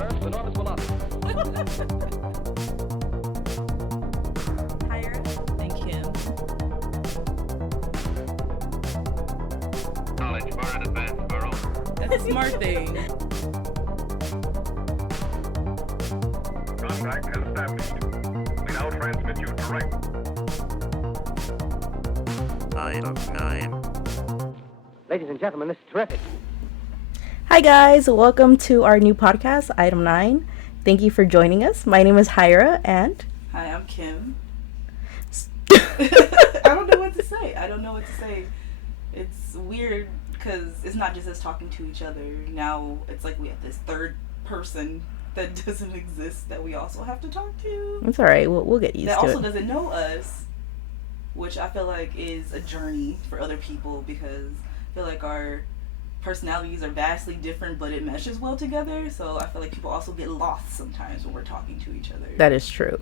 Earth's enormous velocity. Higher. Thank him. Knowledge far in advance of our own. That's a smart thing. Contact is established. We now transmit you direct. Item 9. Ladies and gentlemen, this is terrific. Hi guys, welcome to our new podcast, Item 9. Thank you for joining us. My name is Hyra and Hi, I'm Kim. I don't know what to say. It's weird because it's not just us talking to each other. Now it's like we have this third person that doesn't exist that we also have to talk to. it's alright, we'll get used That to also it. doesn't know us, which I feel like is a journey for other people because I feel like our personalities are vastly different, but it meshes well together. So I feel like people also get lost sometimes when we're talking to each other. That is true.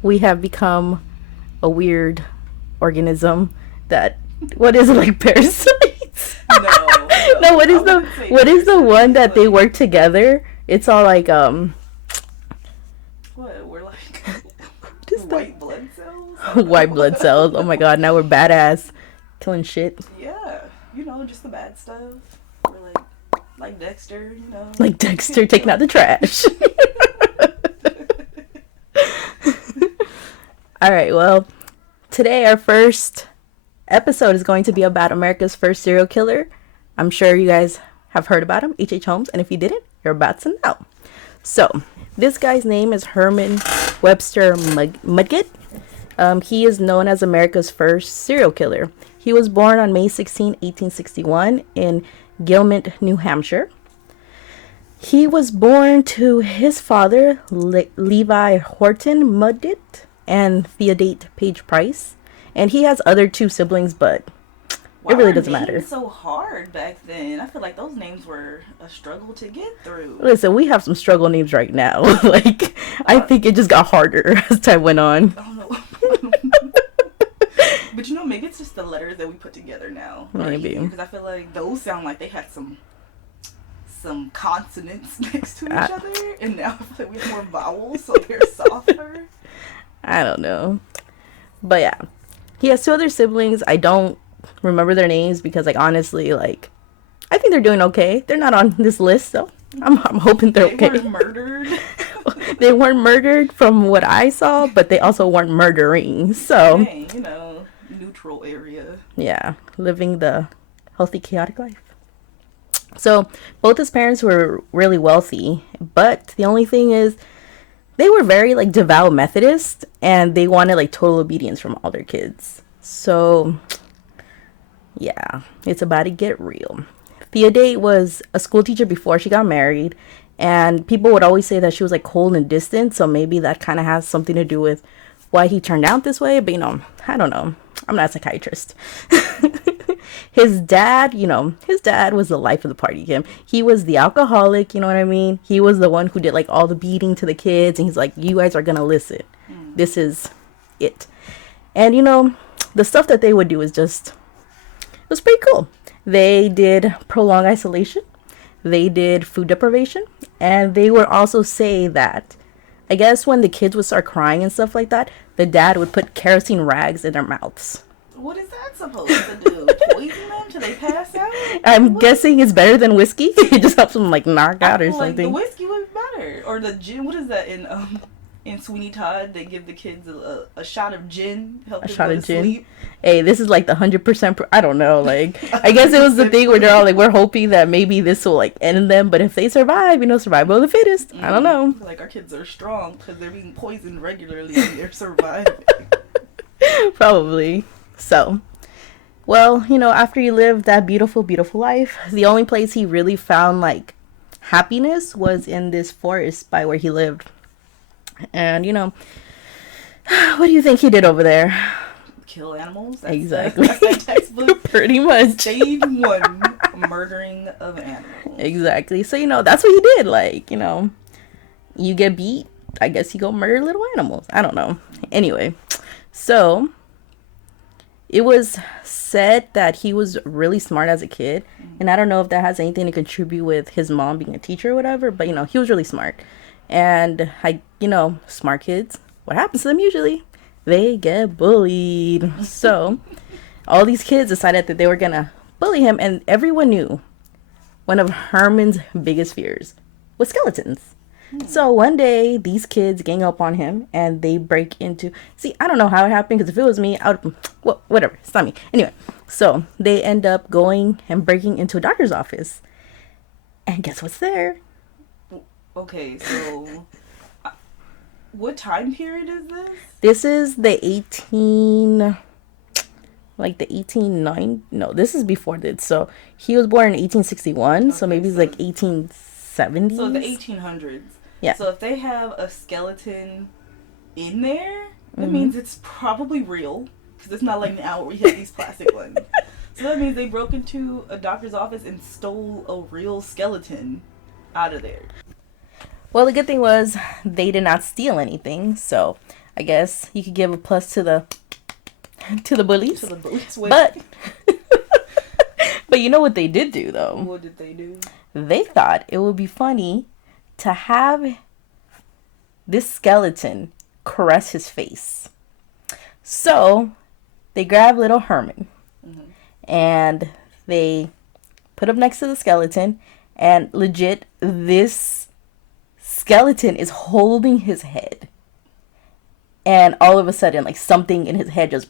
We have become a weird organism that, what is it, like parasites? No, what is the one that they work together? It's all like What? We're like Just white blood cells? white blood cells. Oh my god, now we're badass, killing shit. Yeah, just the bad stuff. We're like Dexter, Like Dexter taking out the trash. Alright, well, today our first episode is going to be about America's first serial killer. I'm sure you guys have heard about him, H.H. Holmes, and if you didn't, you're about to know. So, this guy's name is Herman Webster Mudgett. He is known as America's first serial killer. He was born on May 16, 1861 in Gilmont, New Hampshire. He was born to his father, Levi Horton Mudgett, and Theodate Page Price. And he has other two siblings, but Why it really were doesn't names matter. so hard back then? I feel like those names were a struggle to get through. Listen, we have some struggle names right now. I think it just got harder as time went on. I don't know. But maybe it's just the letters that we put together now. Maybe. Because I feel like those sound like they had some consonants next to each other, and now I feel like we have more vowels, so they're softer. I don't know. But yeah. He has two other siblings. I don't remember their names because, honestly, I think they're doing okay. They're not on this list, so I'm hoping they're okay. They weren't murdered. They weren't murdered from what I saw, but they also weren't murdering. So, Dang, neutral area. yeah, living the healthy, chaotic life. So, both his parents were really wealthy, but the only thing is, they were very, devout Methodist, and they wanted, total obedience from all their kids. So, yeah, it's about to get real. Theodate was a school teacher before she got married, and people would always say that she was, cold and distant, so maybe that kind of has something to do with why he turned out this way, but, I don't know. I'm not a psychiatrist. His dad was the life of the party, Kim. He was the alcoholic, you know what I mean? He was the one who did, all the beating to the kids, and he's like, you guys are gonna listen. This is it. And, the stuff that they would do is it was pretty cool. They did prolonged isolation. They did food deprivation. And they would also say that, I guess when the kids would start crying and stuff like that, the dad would put kerosene rags in their mouths. What is that supposed to do? Poison them till they pass out? I'm guessing it's better than whiskey. It just helps them knock out or something. The whiskey was better, or the gin. What is that in Sweeney Todd? They give the kids a shot of gin. Help A them shot go of to gin. sleep. Hey, this is the 100%. I don't know. I guess it was the thing where they're all we're hoping that maybe this will end them, but if they survive, survival of the fittest. I don't know. Our kids are strong because they're being poisoned regularly and they're surviving. Probably. So, well, after he lived that beautiful, beautiful life, the only place he really found happiness was in this forest by where he lived. And what do you think he did over there? Kill animals? Exactly. That's that textbook. Pretty much. Stage 1, murdering of animals. Exactly. So, that's what he did. You get beat, I guess you go murder little animals. I don't know. Anyway, so It was said that he was really smart as a kid, and I don't know if that has anything to contribute with his mom being a teacher or whatever, but he was really smart. And smart kids, what happens to them usually? They get bullied. So all these kids decided that they were gonna bully him, and everyone knew one of Herman's biggest fears was skeletons. So one day, these kids gang up on him, and they break into. See, I don't know how it happened, because if it was me, I would. Well, whatever. It's not me. Anyway, so they end up going and breaking into a doctor's office, and guess what's there? Okay, so what time period is this? This is the 1809. No, this is before this. So he was born in 1861. So Okay, maybe it's so- like 1870s. So the 1800s. Yeah. So if they have a skeleton in there, that means it's probably real. Because it's not like now where we have these plastic ones. So that means they broke into a doctor's office and stole a real skeleton out of there. Well, the good thing was they did not steal anything. So I guess you could give a plus to the bullies. To the boots. But but you know what they did do though? What did they do? They thought it would be funny to have this skeleton caress his face. So they grabbed little Herman and they put him next to the skeleton, and legit, this skeleton is holding his head. And all of a sudden, like, something in his head just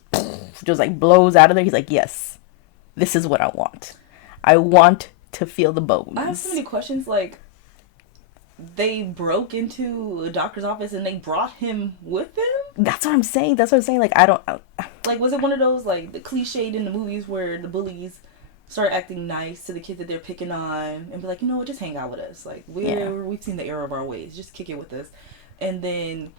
like blows out of there. He's like, yes, this is what I want. I want to feel the bones. I have so many questions. Like, they broke into a doctor's office and they brought him with them? That's what I'm saying. Like, I don't. Like, was it one of those, like, the cliched in the movies where the bullies start acting nice to the kids that they're picking on and be like, you know what, just hang out with us. Like, we've seen the error of our ways. Just kick it with us. And then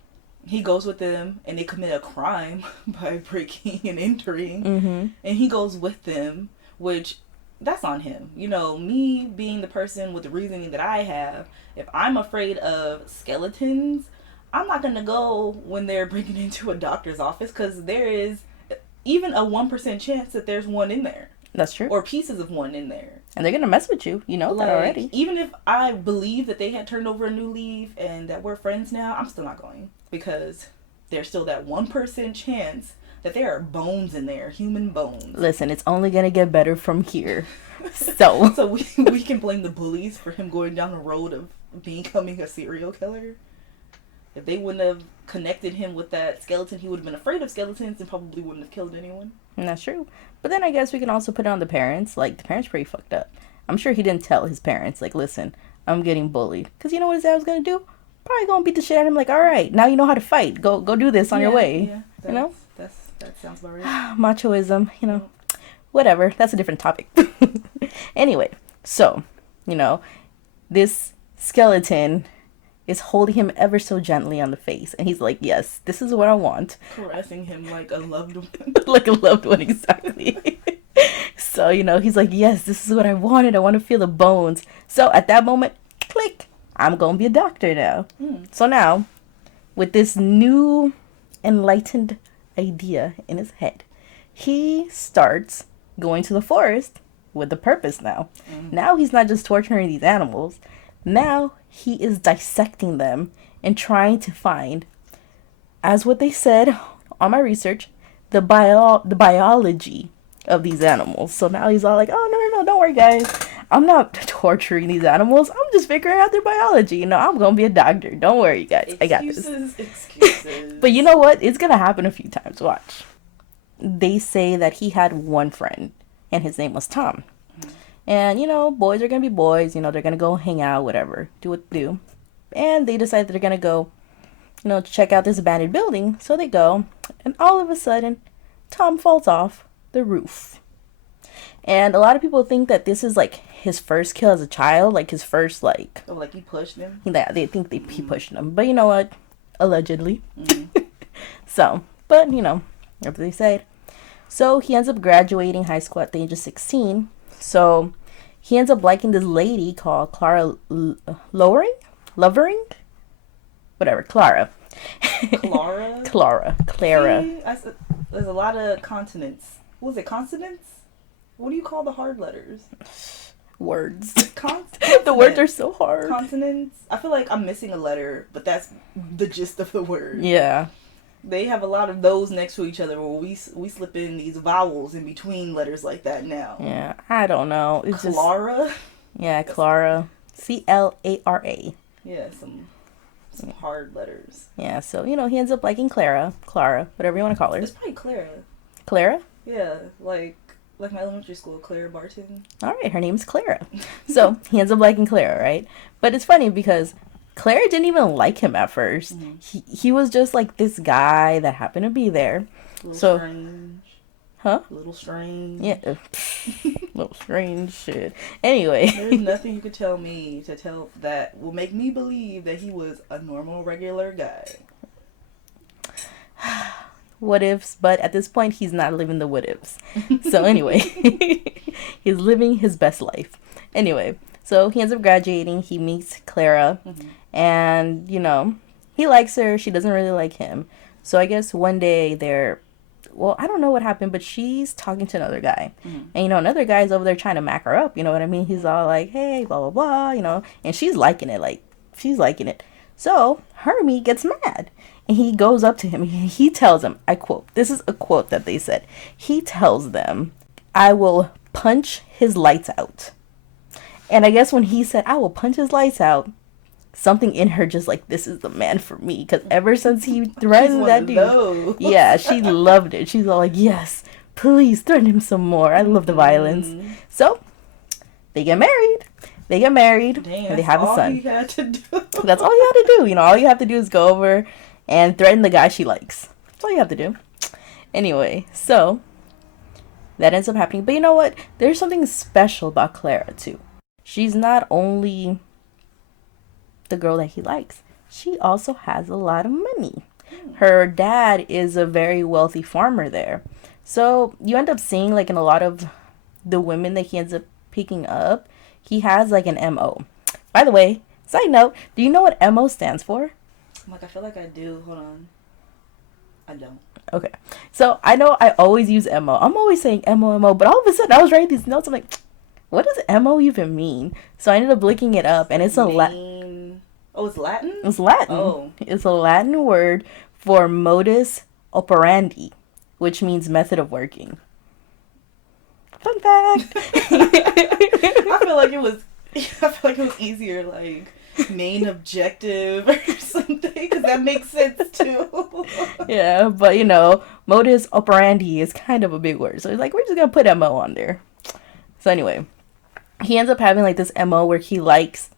he goes with them and they commit a crime by breaking and entering. Mm-hmm. And he goes with them, which, that's on him. You know, me being the person with the reasoning that I have, if I'm afraid of skeletons, I'm not going to go when they're breaking into a doctor's office, because there is even a 1% chance that there's one in there. That's true. Or pieces of one in there. And they're going to mess with you. You know that already. Even if I believe that they had turned over a new leaf and that we're friends now, I'm still not going. Because there's still that 1% chance that there are bones in there, human bones. Listen, it's only going to get better from here. So So we can blame the bullies for him going down the road of becoming a serial killer. If they wouldn't have connected him with that skeleton, he would have been afraid of skeletons and probably wouldn't have killed anyone. And that's true. But then I guess we can also put it on the parents. Like, the parents pretty fucked up. I'm sure he didn't tell his parents, like, listen, I'm getting bullied. Because you know what his dad was going to do? Probably going to beat the shit out of him. Like, all right, now you know how to fight. Go do this on your way. Yeah, you know? That sounds about right. Machoism, whatever. That's a different topic. Anyway, so, this skeleton is holding him ever so gently on the face. And he's like, yes, this is what I want. Caressing him like a loved one. Like a loved one, exactly. So, he's like, yes, this is what I wanted. I want to feel the bones. So at that moment, click, I'm going to be a doctor now. So now, with this new enlightened idea in his head, he starts going to the forest with a purpose now. Now he's not just torturing these animals. Now he is dissecting them and trying to find, as what they said on my research, the biology of these animals. So now he's all like, oh, no, don't worry, guys. I'm not torturing these animals. I'm just figuring out their biology. I'm going to be a doctor. Don't worry, guys. I got this. Excuses. But you know what? It's going to happen a few times. Watch. They say that he had one friend, and his name was Tom. And, boys are going to be boys. They're going to go hang out, whatever. Do what they do. And they decide that they're going to go, check out this abandoned building. So they go. And all of a sudden, Tom falls off the roof. And a lot of people think that this is, like, his first kill as a child. Like, his first, like... Oh, like he pushed him? Yeah, they think he pushed him. But you know what? Allegedly. So, but, what they said. So, he ends up graduating high school at the age of 16. So, he ends up liking this lady called Clara Lovering? Whatever, Clara. Clara? Clara. See, there's a lot of consonants what was it, consonants? What do you call the hard letters? Words. Consonants. The words are so hard. Consonants. I feel like I'm missing a letter, but that's the gist of the word. Yeah. They have a lot of those next to each other where we slip in these vowels in between letters like that now. Yeah. I don't know. It's Clara? Yeah, Clara. Clara. Yeah, some hard letters. Yeah, so, he ends up liking Clara, whatever you want to call her. It's probably Clara. Clara? Yeah, like my elementary school, Clara Barton. All right, her name's Clara. So he ends up liking Clara, right? But it's funny because Clara didn't even like him at first. Mm-hmm. He was just like this guy that happened to be there. A little strange. Huh? A little strange. Yeah. Little strange shit. Anyway. There's nothing you could tell me that will make me believe that he was a normal, regular guy. What ifs, but at this point he's not living the what ifs. So anyway, he's living his best life. Anyway, so he ends up graduating, he meets Clara, and he likes her, she doesn't really like him. So I guess one day I don't know what happened, but she's talking to another guy. And another guy's over there trying to mac her up, you know what I mean? He's all like, hey, blah blah blah, and she's liking it. So Hermie gets mad. And he goes up to him. He tells him, I quote, this is a quote that they said. He tells them, I will punch his lights out. And I guess when he said, I will punch his lights out, something in her just like, this is the man for me. Because ever since he threatened that dude, yeah, she loved it. She's all like, yes, please threaten him some more. I love the violence. So they get married. And they have a son. That's all you had to do. All you have to do is go over and threaten the guy she likes. That's all you have to do. Anyway, so that ends up happening. But you know what? There's something special about Clara, too. She's not only the girl that he likes. She also has a lot of money. Her dad is a very wealthy farmer there. So you end up seeing, like, in a lot of the women that he ends up picking up, he has, like, an M.O. By the way, side note, do you know what M.O. stands for? I feel like I do. Hold on. I don't. Okay. So I know I always use MO. I'm always saying MO, but all of a sudden I was writing these notes. I'm like, what does MO even mean? So I ended up looking it up, and it's a Latin. Oh, it's Latin? It's Latin. Oh. It's a Latin word for modus operandi, which means method of working. Fun fact. I feel like it was easier, like main objective or something, because that makes sense too. Yeah, but modus operandi is kind of a big word, so it's like, we're just gonna put MO on there. So anyway, he ends up having like this MO where he likes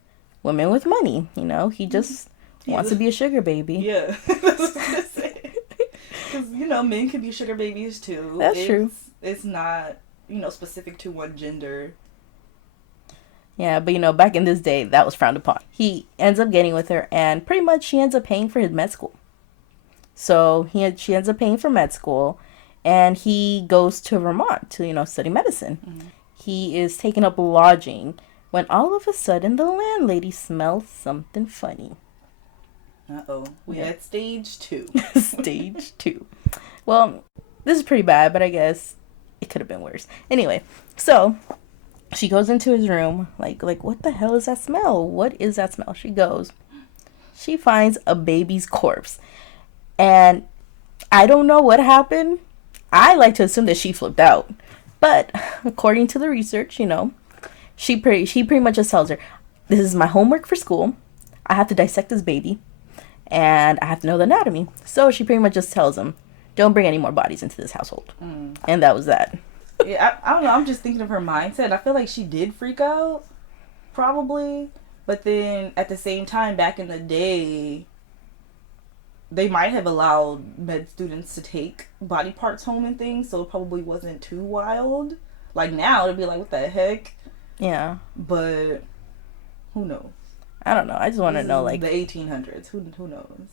women with money. He just wants to be a sugar baby. Yeah. Because men can be sugar babies too. That's true. It's not specific to one gender. Yeah, but back in this day, that was frowned upon. He ends up getting with her, and pretty much she ends up paying for his med school. So she ends up paying for med school, and he goes to Vermont to, study medicine. Mm-hmm. He is taking up lodging when all of a sudden the landlady smells something funny. Uh-oh. We had stage 2. Stage 2. Well, this is pretty bad, but I guess it could have been worse. Anyway, so she goes into his room, like, what the hell is that smell? What is that smell? She goes. She finds a baby's corpse. And I don't know what happened. I like to assume that she flipped out. But according to the research, she pretty much just tells her, this is my homework for school. I have to dissect this baby. And I have to know the anatomy. So she pretty much just tells him, don't bring any more bodies into this household. And that was that. Yeah, I don't know. I'm just thinking of her mindset. I feel like she did freak out, probably. But then, at the same time, back in the day, they might have allowed med students to take body parts home and things, so it probably wasn't too wild. Like, now, it'd be like, what the heck? Yeah. But, who knows? I don't know. I just want to know, like... the 1800s. Who knows?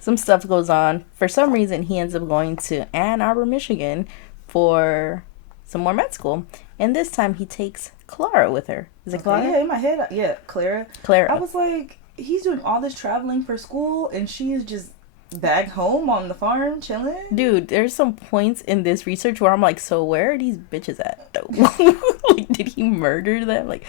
Some stuff goes on. For some reason, he ends up going to Ann Arbor, Michigan for some more med school. And this time he takes Clara with her. Is it Clara? Yeah, in my head, Clara. Clara. I was like, he's doing all this traveling for school and she is just back home on the farm chilling. Dude, there's some points in this research where I'm like, so where are these bitches at though? Like, did he murder them? Like,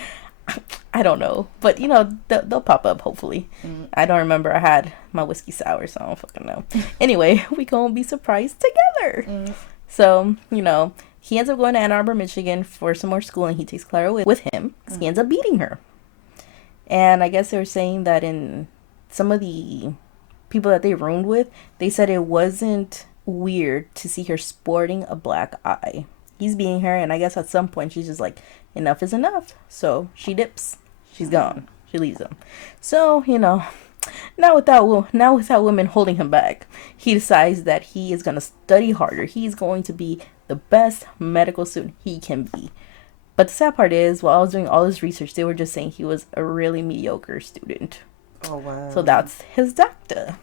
I don't know, but you know, they'll pop up hopefully. I don't remember. I had my whiskey sour, so I don't fucking know. Anyway, we gonna be surprised together. So you know, he ends up going to Ann Arbor, Michigan for some more school, and he takes Clara with him because he ends up beating her. And I guess they were saying that in some of the people that they roomed with, they said it wasn't weird to see her sporting a black eye. He's beating her, and I guess at some point she's just like, enough is enough. So she dips. She's gone. She leaves him. So, you know, now without women holding him back, he decides that he is going to study harder. He's going to be the best medical student he can be. But the sad part is, while I was doing all this research, they were just saying he was a really mediocre student. Oh, wow. So that's his doctor.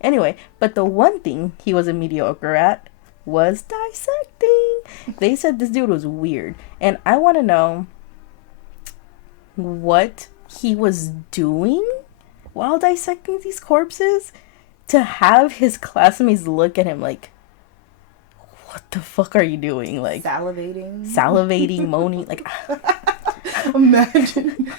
Anyway, but the one thing he was a mediocre at was dissecting. They said this dude was weird. And I want to know what he was doing while dissecting these corpses to have his classmates look at him like, what the fuck are you doing? Like, salivating, moaning. Like, imagine.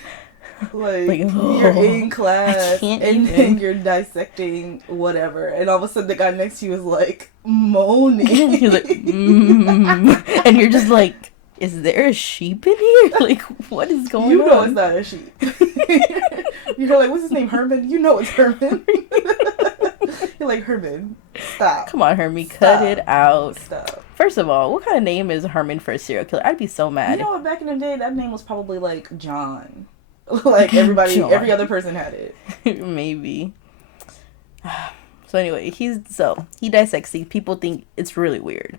Like you're in class and then you're dissecting whatever, and all of a sudden the guy next to you is like moaning. He's like, and you're just like, is there a sheep in here? Like, what is going on? You know it's not a sheep. You're like, what's his name? Herman? You know it's Herman. You're like, Herman, stop. Come on, Herman, cut it out. Stop. First of all, what kind of name is Herman for a serial killer? I'd be so mad. You know what? Back in the day, that name was probably like John. Like everybody, John. Every other person had it. Maybe. So anyway, he dissects these. People think it's really weird.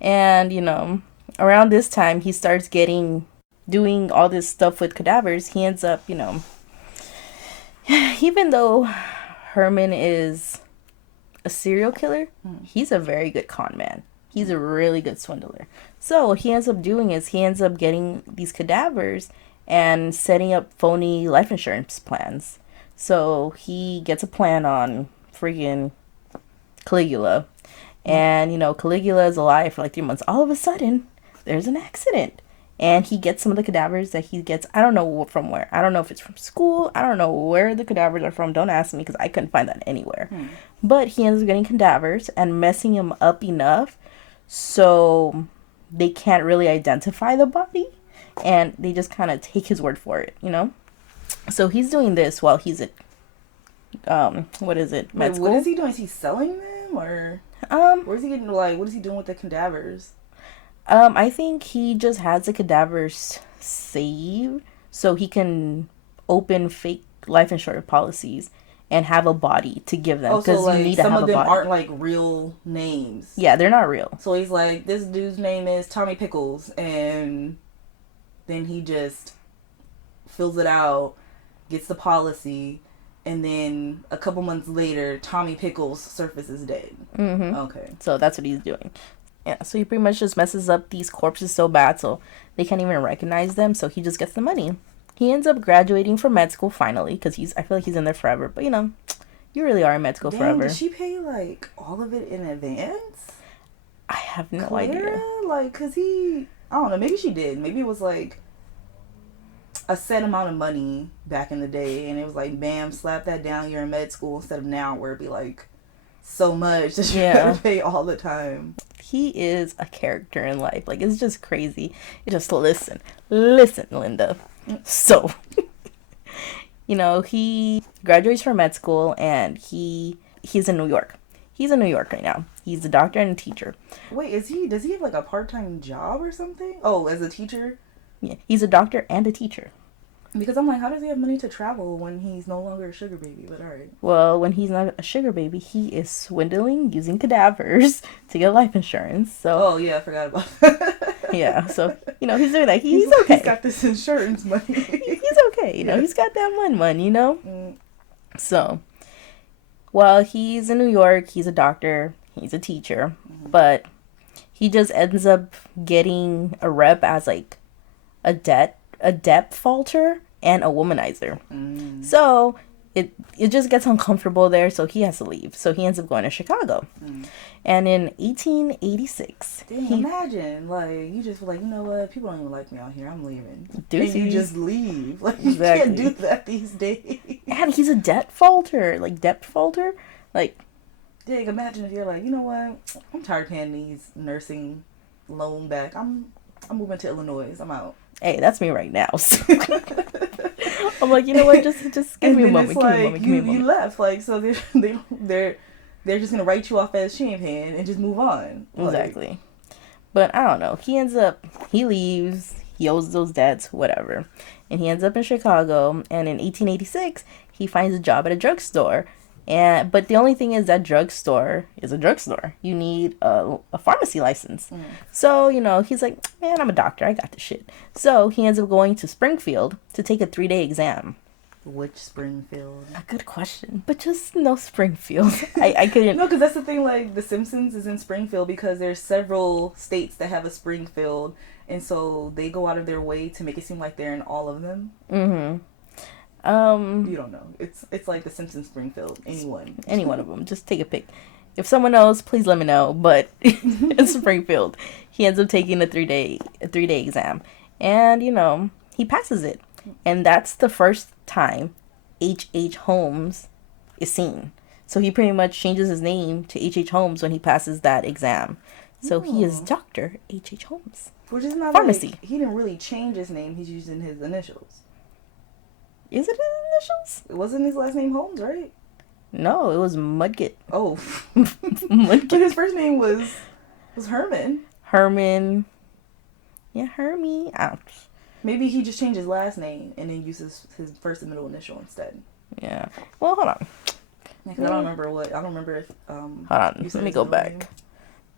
And, you know, around this time, he starts doing all this stuff with cadavers. He ends up, you know, even though Herman is a serial killer, he's a very good con man. He's a really good swindler. So what he ends up doing is he ends up getting these cadavers and setting up phony life insurance plans. So he gets a plan on freaking Caligula. And, you know, Caligula is alive for like 3 months. All of a sudden, there's an accident. And he gets some of the cadavers that he gets. I don't know from where. I don't know if it's from school. I don't know where the cadavers are from. Don't ask me because I couldn't find that anywhere. But he ends up getting cadavers and messing them up enough so they can't really identify the body. And they just kind of take his word for it, you know? So he's doing this while he's at, what is it, med school? What is he doing? Is he selling them? Or where's he getting, like, what is he doing with the cadavers? I think he just has the cadavers saved so he can open fake life insurance policies and have a body to give them. Because like, you need to have a body. Some of them aren't like real names. Yeah, they're not real. So he's like, this dude's name is Tommy Pickles, and then he just fills it out, gets the policy, and then a couple months later, Tommy Pickles surfaces dead. Okay. So that's what he's doing. Yeah, so he pretty much just messes up these corpses so bad so they can't even recognize them, so he just gets the money. He ends up graduating from med school finally, because I feel like he's in there forever, but you know, you really are in med school forever. Did she pay like all of it in advance? I have no Clara? idea. Like, cause I don't know, maybe she did. Maybe it was like a set amount of money back in the day, and it was like, bam, slap that down, you're in med school, instead of now where it'd be like so much that you have to pay all the time. He is a character in life. Like, it's just crazy. You just listen, Linda. So, you know, he graduates from med school, and he's in New York. He's in New York right now. He's a doctor and a teacher. Wait, does he have like a part-time job or something? Oh, as a teacher? Yeah, he's a doctor and a teacher. Because I'm like, how does he have money to travel when he's no longer a sugar baby? But alright. Well, when he's not a sugar baby, he is swindling using cadavers to get life insurance. So. Oh yeah, I forgot about that. Yeah, so you know he's doing that. He's okay. He's got this insurance money. He's okay. You know, he's got that money. You know. So, while he's in New York, he's a doctor. He's a teacher, but he just ends up getting a rep as like a debt faulter and a womanizer. So it just gets uncomfortable there, so he has to leave. So he ends up going to Chicago. And in 1886, Dang, imagine, like, you just were like, you know what, people don't even like me out here, I'm leaving. Deuces. And you just leave. Like, you Exactly. can't do that these days. and he's a debt faulter. Like, Dang, imagine if you're like, you know what, I'm tired of paying these nursing loan back. I'm moving to Illinois. I'm out. hey, that's me right now. So. I'm like, you know what, just give me a moment. It's like, you left. Like, so they're just gonna write you off as champion and just move on. Like, Exactly. But I don't know. He leaves, he owes those debts, whatever. And he ends up in Chicago. And in 1886, he finds a job at a drugstore. But the only thing is that drugstore is a drugstore. You need a pharmacy license. So, he's like, man, I'm a doctor. I got this shit. So he ends up going to Springfield to take a 3-day exam. which Springfield? A good question. But just no Springfield. I couldn't. No, because that's the thing, like, The Simpsons is in Springfield because there's several states that have a Springfield, and so they go out of their way to make it seem like they're in all of them. You don't know. It's like The Simpsons Springfield. Any one of them. Just take a pick. If someone knows, please let me know. But in Springfield, he ends up taking a 3-day exam, and he passes it, and that's the first time H.H. Holmes is seen. So he pretty much changes his name to H.H. Holmes when he passes that exam. So he is Dr. H.H. Holmes. Which is not Pharmacy. Like, he didn't really change his name. He's using his initials. Is it his initials? It wasn't his last name Holmes, right? No, it was Mudgett. Oh. Mudgett. But his first name was Herman. Herman. Yeah, Hermie. Ouch. Maybe he just changed his last name and then uses his first and middle initial instead. Yeah. Well, hold on. Because I don't remember if Hold on. you said Let me his go middle back. name.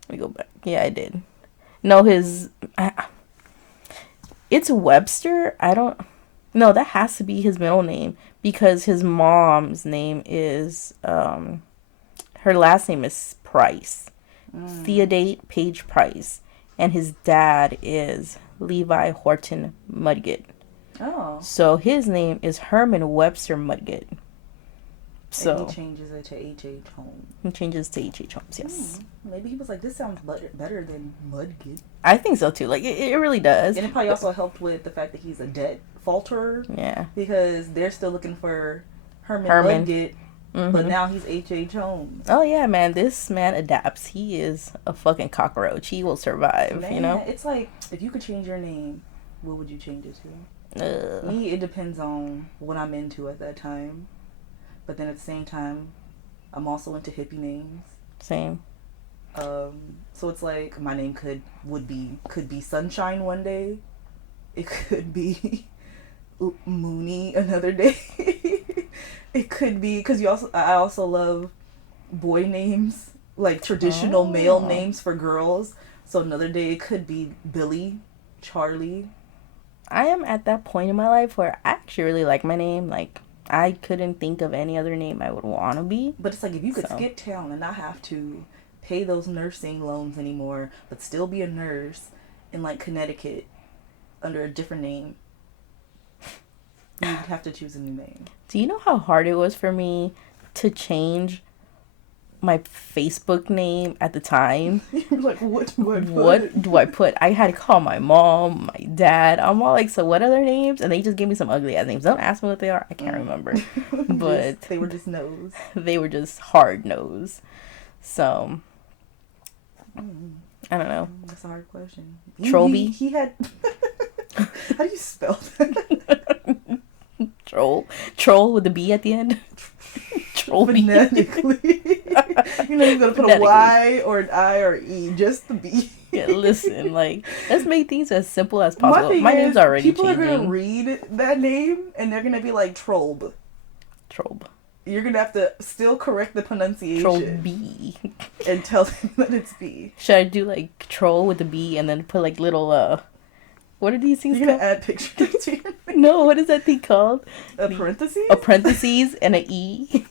Let me go back. Yeah, I did. No, it's Webster. No, that has to be his middle name because his mom's name is, her last name is Price. Theodate Page Price. And his dad is Levi Horton Mudgett. Oh. So his name is Herman Webster Mudgett. So And he changes it to H.H. Holmes. he changes to H.H. Holmes, yes. Maybe he was like, this sounds better than Mudgett. I think so too. Like, it really does. And it probably also helped with the fact that he's a debt falterer. Yeah. Because they're still looking for Herman. Mudgett. But now he's H.H. Holmes. Oh, yeah, man. This man adapts. He is a fucking cockroach. He will survive, Man, it's like, if you could change your name, what would you change it to? Me, it depends on what I'm into at that time. But then at the same time, I'm also into hippie names. Same. So it's like my name could be Sunshine one day. It could be Mooney another day. It could be because I also love boy names, like traditional male names for girls. So another day it could be Billy, Charlie. I am at that point in my life where I actually really like my name. Like, I couldn't think of any other name I would want to be. But it's like if you could skip town and not have to pay those nursing loans anymore, but still be a nurse in like Connecticut under a different name, you'd have to choose a new name. Do you know how hard it was for me to change my Facebook name at the time? You're like, what do I put? What do I put? I had to call my mom, my dad. I'm all like, so what other names? And they just gave me some ugly ass names. Don't ask me what they are. I can't remember. But they were just nose. They were just hard nose. So I don't know. That's a hard question. Trolby? He had. How do you spell that? Troll with the B at the end. Trolby. Phonetically. You know, you're gonna put a Y or an I or E, just the B. Yeah, listen, like, let's make things as simple as possible. My name's already people changing. People are gonna read that name and they're gonna be like Trob. You're gonna have to still correct the pronunciation. Trolby. And tell them that it's B. Should I do like troll with the B and then put like little what are these things You're called? gonna add pictures to your name. No, what is that thing called? A parentheses? A parentheses and an E.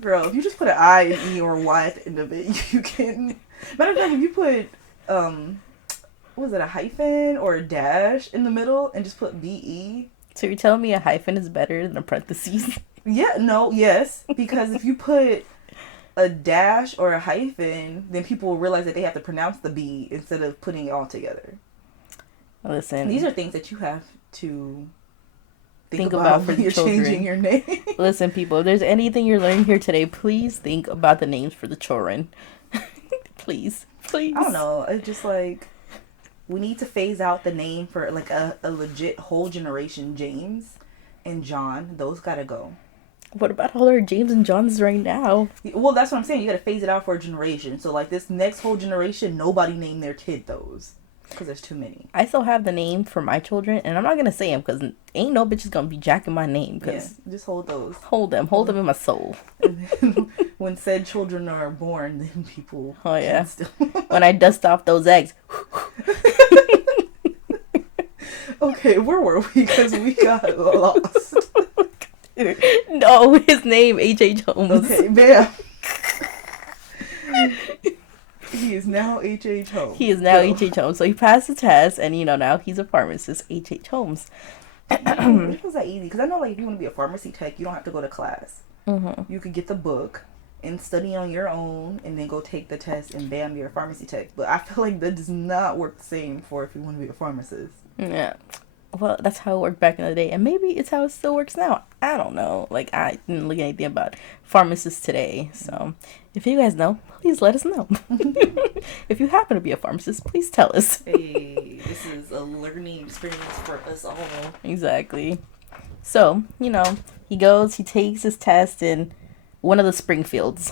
Bro, if you just put an I, an E, or a Y at the end of it, you can. Matter of fact, if you put what was it, a hyphen or a dash in the middle and just put BE, So you're telling me a hyphen is better than a parentheses? Yeah, no, yes. Because if you put a dash or a hyphen, then people will realize that they have to pronounce the B instead of putting it all together. Listen. These are things that you have to think about about for when the you're children. changing your name. Listen, people, if there's anything you're learning here today, please think about the names for the children. Please. Please. I don't know. It's just like, we need to phase out the name for like a legit whole generation. James and John, those gotta go. What about all our James and Johns right now? Well, that's what I'm saying. You gotta phase it out for a generation. So like this next whole generation, nobody named their kid those. Because there's too many. I still have the name for my children, and I'm not going to say them because ain't no bitch is going to be jacking my name. Cause Yeah, just hold those. Hold them in my soul. And then when said children are born, then people Oh, yeah. can still... When I dust off those eggs. Okay, where were we? Because we got lost. No, his name, H.H. Holmes. Okay, bam. He is now H.H. Holmes. He is now Go. H.H. Holmes. So he passed the test, and now he's a pharmacist, H.H. Holmes. It was that easy. Because I know, like, if you want to be a pharmacy tech, you don't have to go to class. Mm-hmm. You could get the book and study on your own, and then go take the test, and bam, you're a pharmacy tech. But I feel like that does not work the same for if you want to be a pharmacist. Yeah. Well, that's how it worked back in the day. And maybe it's how it still works now. I don't know. Like, I didn't look at anything about pharmacists today. So, if you guys know, please let us know. If you happen to be a pharmacist, please tell us. Hey, this is a learning experience for us all. Exactly. So, he goes, he takes his test in one of the Springfields,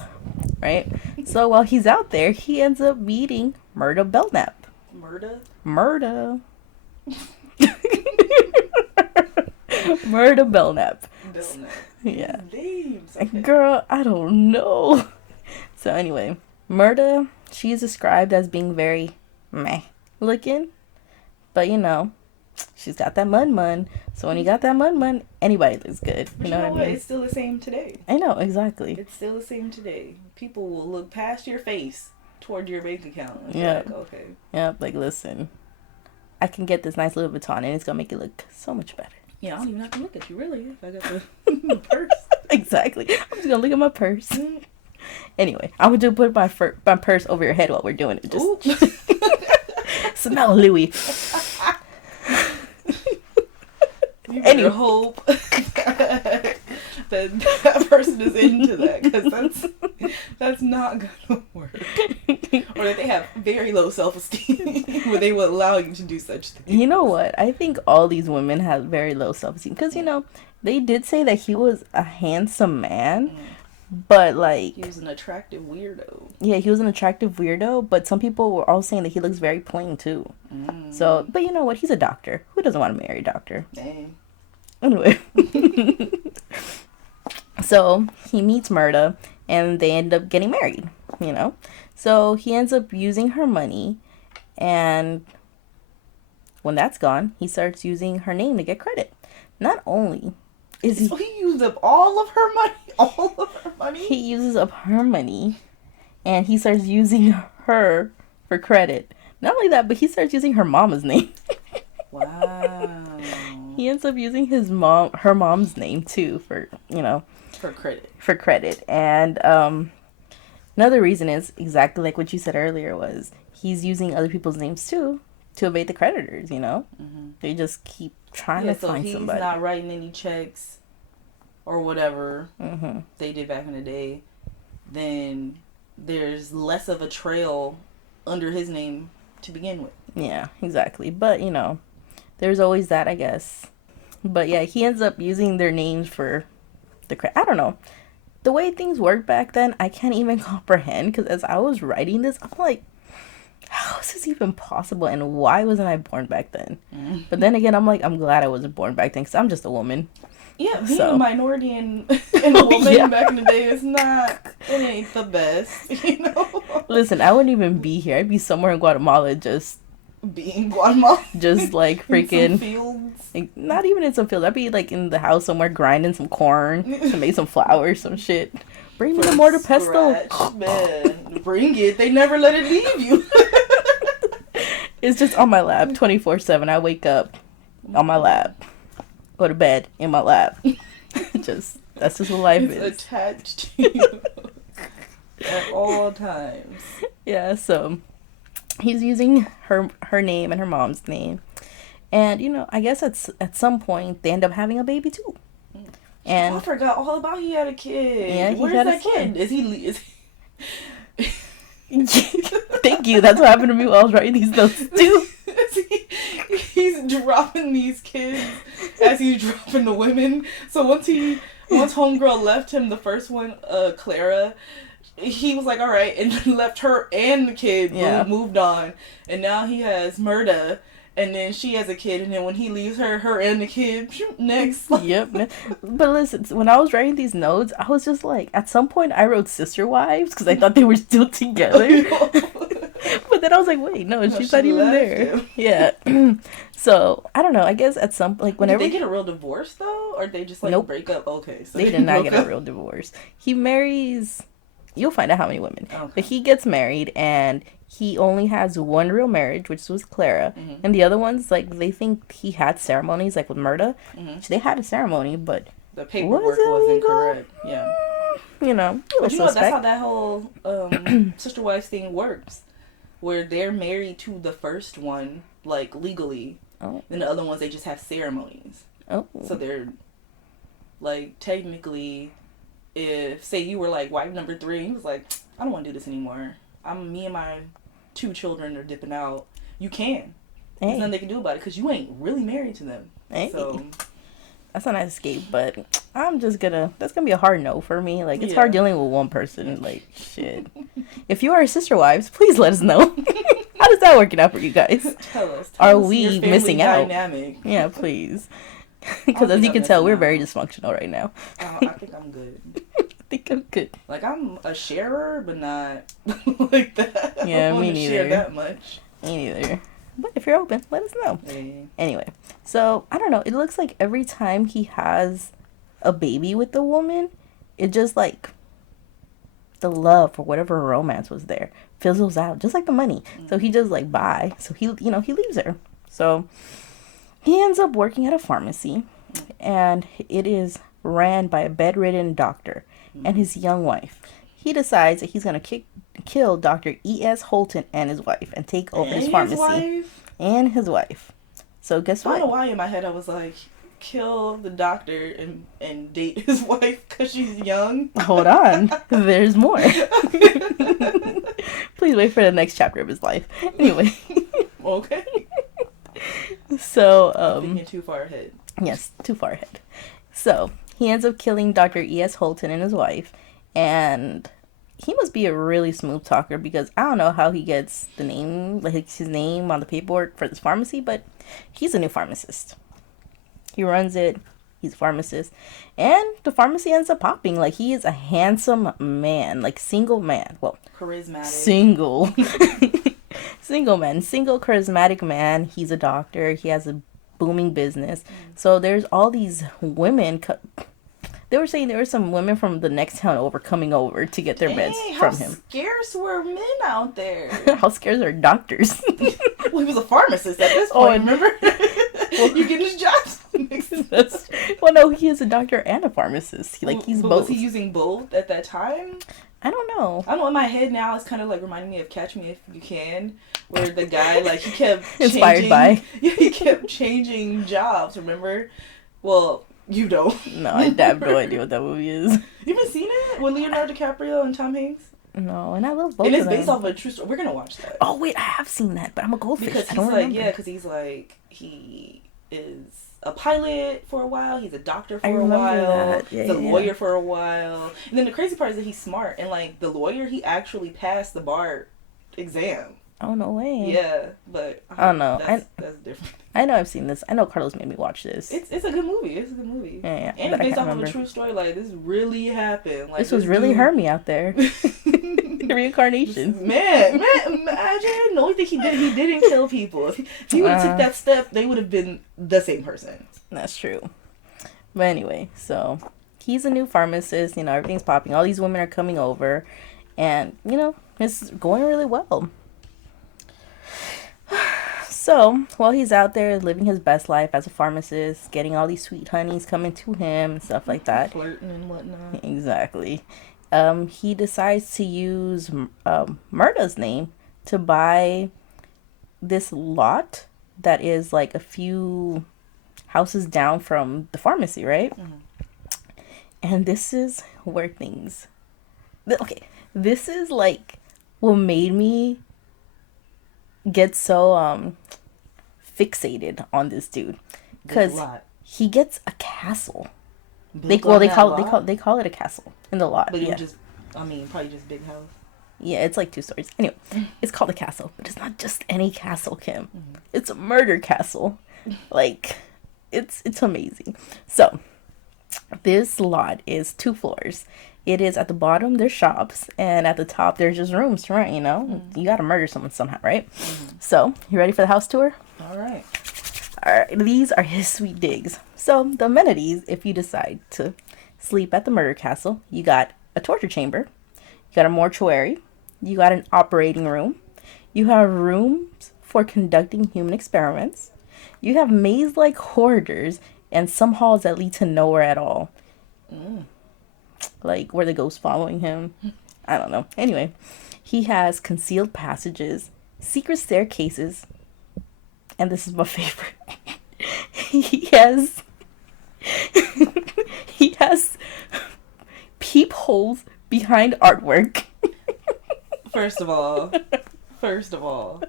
right? So, while he's out there, he ends up meeting Murda Belknap. Murda. Murda Belknap. Yeah. Names. Okay. Girl, I don't know. So anyway, Murda, she's described as being very meh looking. But she's got that mun. So when you got that mun, anybody looks good. But You know what I mean? It's still the same today. I know, exactly. It's still the same today. People will look past your face toward your bank account. And Yeah. Like, okay. Yeah, like listen, I can get this nice Louis Vuitton and it's gonna make it look so much better. Yeah, I don't even have to look at you, really, if I got the purse. Exactly. I'm just gonna look at my purse. Anyway, I'm gonna put my purse over your head while we're doing it. Just smell Louis. You better hope that that person is into that, because that's not gonna work. Or that they have very low self-esteem where they will allow you to do such things. You know what? I think all these women have very low self-esteem because they did say that he was a handsome man, but like He was an attractive weirdo. yeah, he was an attractive weirdo. But some people were all saying that he looks very plain too. So, but you know what? He's a doctor. Who doesn't want to marry a doctor? Dang. Anyway, so he meets Murda and they end up getting married, So he ends up using her money, and when that's gone, he starts using her name to get credit. Not only is So he used up all of her money? he uses up her money, and he starts using her for credit. Not only that, but he starts using her mama's name. Wow. He ends up using her mom's name too for For credit. And another reason is exactly like what you said earlier, was he's using other people's names too to evade the creditors. They just keep trying to find he's somebody. not writing any checks or whatever they did back in the day. Then there's less of a trail under his name to begin with. Yeah, exactly. But there's always that, I guess. But yeah, he ends up using their names for the credit. I don't know. The way things worked back then, I can't even comprehend, because as I was writing this, I'm like, how is this even possible, and why wasn't I born back then? But then again, I'm like, I'm glad I wasn't born back then, because I'm just a woman. Yeah, being a minority and a woman back in the day is not, it ain't the best, Listen, I wouldn't even be here. I'd be somewhere in Guatemala just being Guatemala. Just like freaking in some fields. Like, not even in some fields. I'd be like in the house somewhere grinding some corn to make some flour, some shit. Bring me the mortar pesto. Man, bring it. They never let it leave you. It's just on my lap 24/7. I wake up on my lap. go to bed in my lap. That's just what life It's is. attached to you at all times. Yeah, so he's using her name and her mom's name. And, I guess at some point they end up having a baby too. And I forgot all about he had a kid. Yeah, he Where's had a that son. kid? Is he thank you. That's what happened to me while I was writing these notes too. he's dropping these kids as he's dropping the women. So once homegirl left him, the first one, Clara, he was like, all right, and left her and the kid. Yeah. Moved on, and now he has Murda, and then she has a kid, and then when he leaves her and the kid, next. Yep. But listen, when I was writing these notes, I was just like, at some point I wrote sister wives because I thought they were still together. But then I was like, wait, no, she's not even there. Him. Yeah. So I don't know. I guess at some whenever did they get a real divorce though, or they just like Nope. break up? Okay, so they did not broke get a up. real divorce. He marries. You'll find out how many women. Okay. But he gets married, and he only has one real marriage, which was Clara. Mm-hmm. And the other ones, like, they think he had ceremonies, like with Murda. Mm-hmm. They had a ceremony, but The paperwork Was it wasn't legal? correct. Yeah. a little But that's suspect. how that whole sister wives thing works, where they're married to the first one, like legally, Oh. and the other ones they just have ceremonies. Oh. So they're like technically, if say you were like wife number 3, he was like, I don't want to do this anymore. Me and my 2 children are dipping out. You can. There's Hey. nothing they can do about it because you ain't really married to them. Hey. So That's a nice escape, but that's gonna be a hard no for me. Like, it's Yeah. hard dealing with one person. Like, shit. If you are sister wives, please let us know. How is that working out for you guys? tell us. Are us we your family missing out? dynamic. Yeah, please. Because I as think you can I'm tell, we're missing very out. dysfunctional right now. I think I'm good. I think I'm good. Like, I'm a sharer, but not like that. I Yeah, don't me wanna share neither. that much. Me neither. But if you're open, let us know. Yeah. Anyway, so I don't know. It looks like every time he has a baby with the woman, it just like the love or whatever romance was there fizzles out, just like the money. So he just like bye. So he leaves her. So he ends up working at a pharmacy, and it is ran by a bedridden doctor and his young wife. He decides that he's gonna kill Dr. E.S. Holton and his wife and take over his pharmacy. And his wife. So guess I don't know what? why in my head I was like, kill the doctor and date his wife because she's young. Hold on. There's more. Please wait for the next chapter of his life. Anyway. Okay. So, Thinking too far ahead. yes, too far ahead. So, he ends up killing Dr. E.S. Holton and his wife. And he must be a really smooth talker because I don't know how he gets the name, like his name on the paperwork for this pharmacy, but he's a new pharmacist. He runs it. He's a pharmacist. And the pharmacy ends up popping. Like, he is a handsome man. Like, single man. Well, Charismatic. single. Single man. Single, charismatic man. He's a doctor. He has a booming business. So, there's all these women. They were saying there were some women from the next town over coming over to get their meds from him. How scarce were men out there? How scared are doctors? Well, he was a pharmacist at this Oh, point, and- remember? You getting his jobs mixed. Well, no, he is a doctor and a pharmacist. He's But both. was he using both at that time? I don't know. I don't know, in my head now it's kind of like reminding me of Catch Me If You Can, where the guy, like, he kept Inspired changing, by. Yeah, he kept changing jobs, remember? Well, you don't. No, I have no idea what that movie is. You haven't seen it? With Leonardo DiCaprio and Tom Hanks? No, and I love both And it's of them. based off of a true story. We're going to watch that. Oh, wait, I have seen that, but I'm a goldfish. Because I he's don't like, remember. yeah, because he's like, he is a pilot for a while, he's a doctor I for a remember while, that. Yeah, he's a yeah. lawyer for a while. And then the crazy part is that he's smart. And, like, the lawyer, he actually passed the bar exam. Oh, no way. Yeah, but I don't know. That's different. I know I've seen this. I know Carlos made me watch this. It's a good movie. It's a good movie. Yeah, And but I it's based can't off of remember. a true story. Like, this really happened. Like, This was really dude- Hermie out there. Reincarnation. Man, imagine. The only thing he didn't kill people. If he would have took that step, they would have been the same person. That's true. But anyway, so he's a new pharmacist. Everything's popping. All these women are coming over. And, it's going really well. So, while he's out there living his best life as a pharmacist, getting all these sweet honeys coming to him and stuff like that. Flirting and whatnot. Exactly. He decides to use Murda's name to buy this lot that is like a few houses down from the pharmacy, right? And this is where things... Okay, this is like what made me get so fixated on this dude, because he gets a castle. They call it a castle in the lot. But probably just big house. Yeah, it's like 2 stories. Anyway, it's called a castle, but it's not just any castle, Kim. It's a murder castle. Like, it's amazing. So, this lot is 2 floors. It is at the bottom, there's shops, and at the top, there's just rooms to rent, you know? You gotta murder someone somehow, right? So, you ready for the house tour? All right. Alright, these are his sweet digs. So, the amenities, if you decide to sleep at the murder castle, you got a torture chamber, you got a mortuary, you got an operating room, you have rooms for conducting human experiments, you have maze-like corridors, and some halls that lead to nowhere at all. Like, where the ghost following him. I don't know. Anyway, he has concealed passages, secret staircases, and this is my favorite. he has peepholes behind artwork. First of all,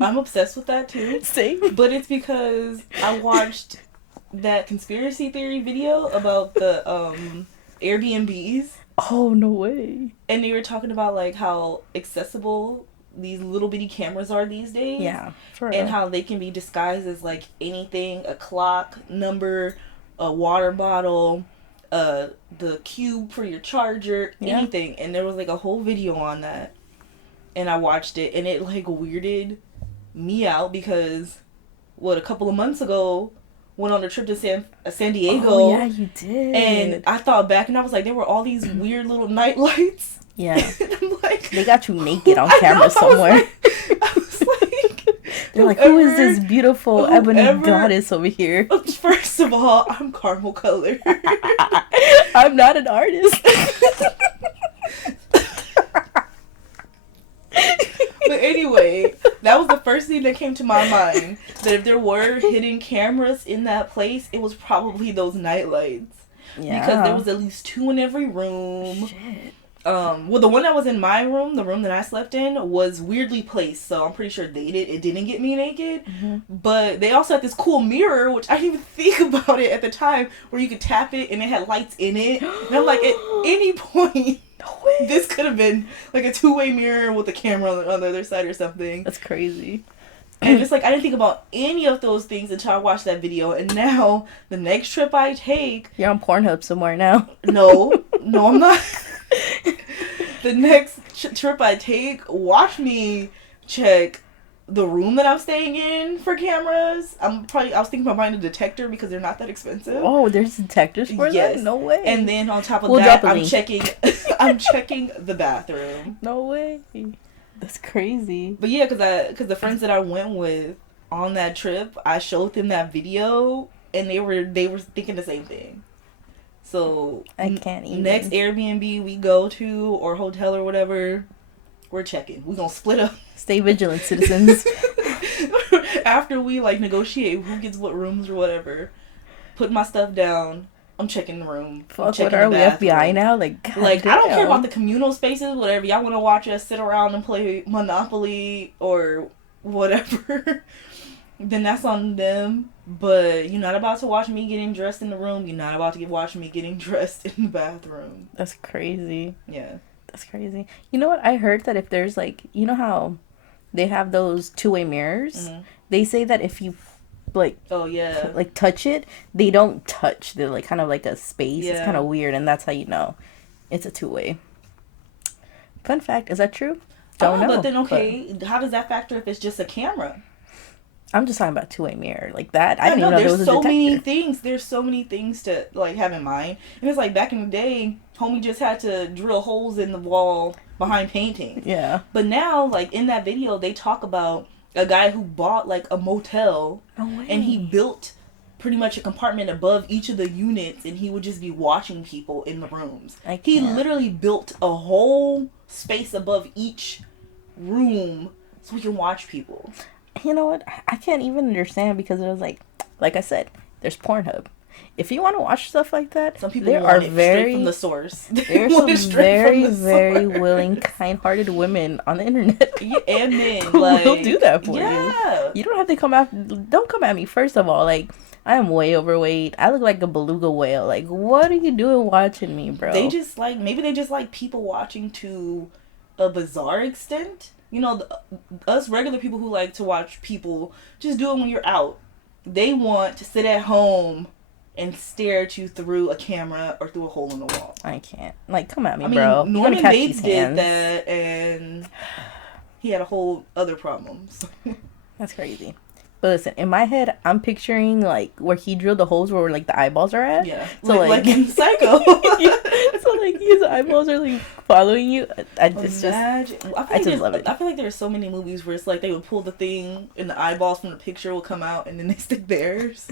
I'm obsessed with that too. Same. But it's because I watched that conspiracy theory video about the Airbnbs. Oh, no way. And they were talking about like how accessible these little bitty cameras are these days. Yeah, for and real. how they can be disguised as like anything, a clock, number, a water bottle, the cube for your charger, anything. And there was like a whole video on that. And I watched it and it like weirded me out because a couple of months ago went on a trip to San Diego. Oh, yeah, you did. And I thought back and I was like, there were all these weird little night lights. Yeah. And I'm like, they got you naked on camera somewhere. I was like, they're like, who is this beautiful ebony goddess over here? First of all, I'm caramel color. I'm not an artist. But anyway, that was the first thing that came to my mind. That if there were hidden cameras in that place, it was probably those night lights. Yeah. Because there was at least 2 in every room. Shit. Well, the one that was in my room, the room that I slept in, was weirdly placed. So I'm pretty sure it didn't get me naked. But they also had this cool mirror, which I didn't even think about it at the time, where you could tap it and it had lights in it. And I'm like, at any point, this could have been like a 2-way mirror with a camera on the other side or something. That's crazy. And it's like, I didn't think about any of those things until I watched that video. And now, the next trip I take... You're on Pornhub somewhere now. No, I'm not. The next trip I take, watch me check the room that I'm staying in for cameras. I was thinking about buying a detector because they're not that expensive. Oh, there's detectors for that? No way. And then on top of that, I'm checking the bathroom. No way. That's crazy. But yeah, because the friends that I went with on that trip, I showed them that video, and they were thinking the same thing. So I can't even. Next Airbnb we go to or hotel or whatever, we're checking. We're gonna split up. Stay vigilant, citizens. After we like negotiate who gets what rooms or whatever, put my stuff down. I'm checking the room. Fuck, what are we, FBI now? Like I don't care about the communal spaces, whatever. Y'all want to watch us sit around and play Monopoly or whatever, then that's on them. But you're not about to watch me getting dressed in the room. You're not about to watch me getting dressed in the bathroom. That's crazy. Yeah. That's crazy. You know what? I heard that if there's like, you know how they have those 2-way mirrors? They say that if you like touch it, they don't touch. They're like kind of like a space. It's kind of weird, and that's how you know it's a 2-way. Fun fact, is that true? Don't know. But then how does that factor if it's just a camera? I'm just talking about 2-way mirror like that. I didn't know even know there was a detector. There's so many things to like have in mind. And it's like back in the day, homie just had to drill holes in the wall behind paintings. Yeah. But now, like in that video, they talk about a guy who bought like a motel, No way. and he built pretty much a compartment above each of the units, and he would just be watching people in the rooms. He literally built a whole space above each room so we can watch people. You know what? I can't even understand, because it was like I said, there's Pornhub. If you want to watch stuff like that, Some people there want are it very straight from the source. there's some very willing, kind-hearted women on the internet. And men who like, will do that for yeah. you. You don't have to don't come at me. First of all, like, I am way overweight. I look like a beluga whale. Like, what are you doing watching me, bro? Maybe they just like people watching to a bizarre extent. You know, us regular people who like to watch people just do it when you're out. They want to sit at home and stare at you through a camera or through a hole in the wall. I can't. Like, come at me, I mean, bro. Norman Bates did that, and he had a whole other problems. That's crazy. But listen, in my head, I'm picturing like where he drilled the holes where like the eyeballs are at. Yeah, so like in Psycho. So like his eyeballs are like following you. I just love it. I feel like there's so many movies where it's like they would pull the thing and the eyeballs from the picture will come out and then they stick theirs.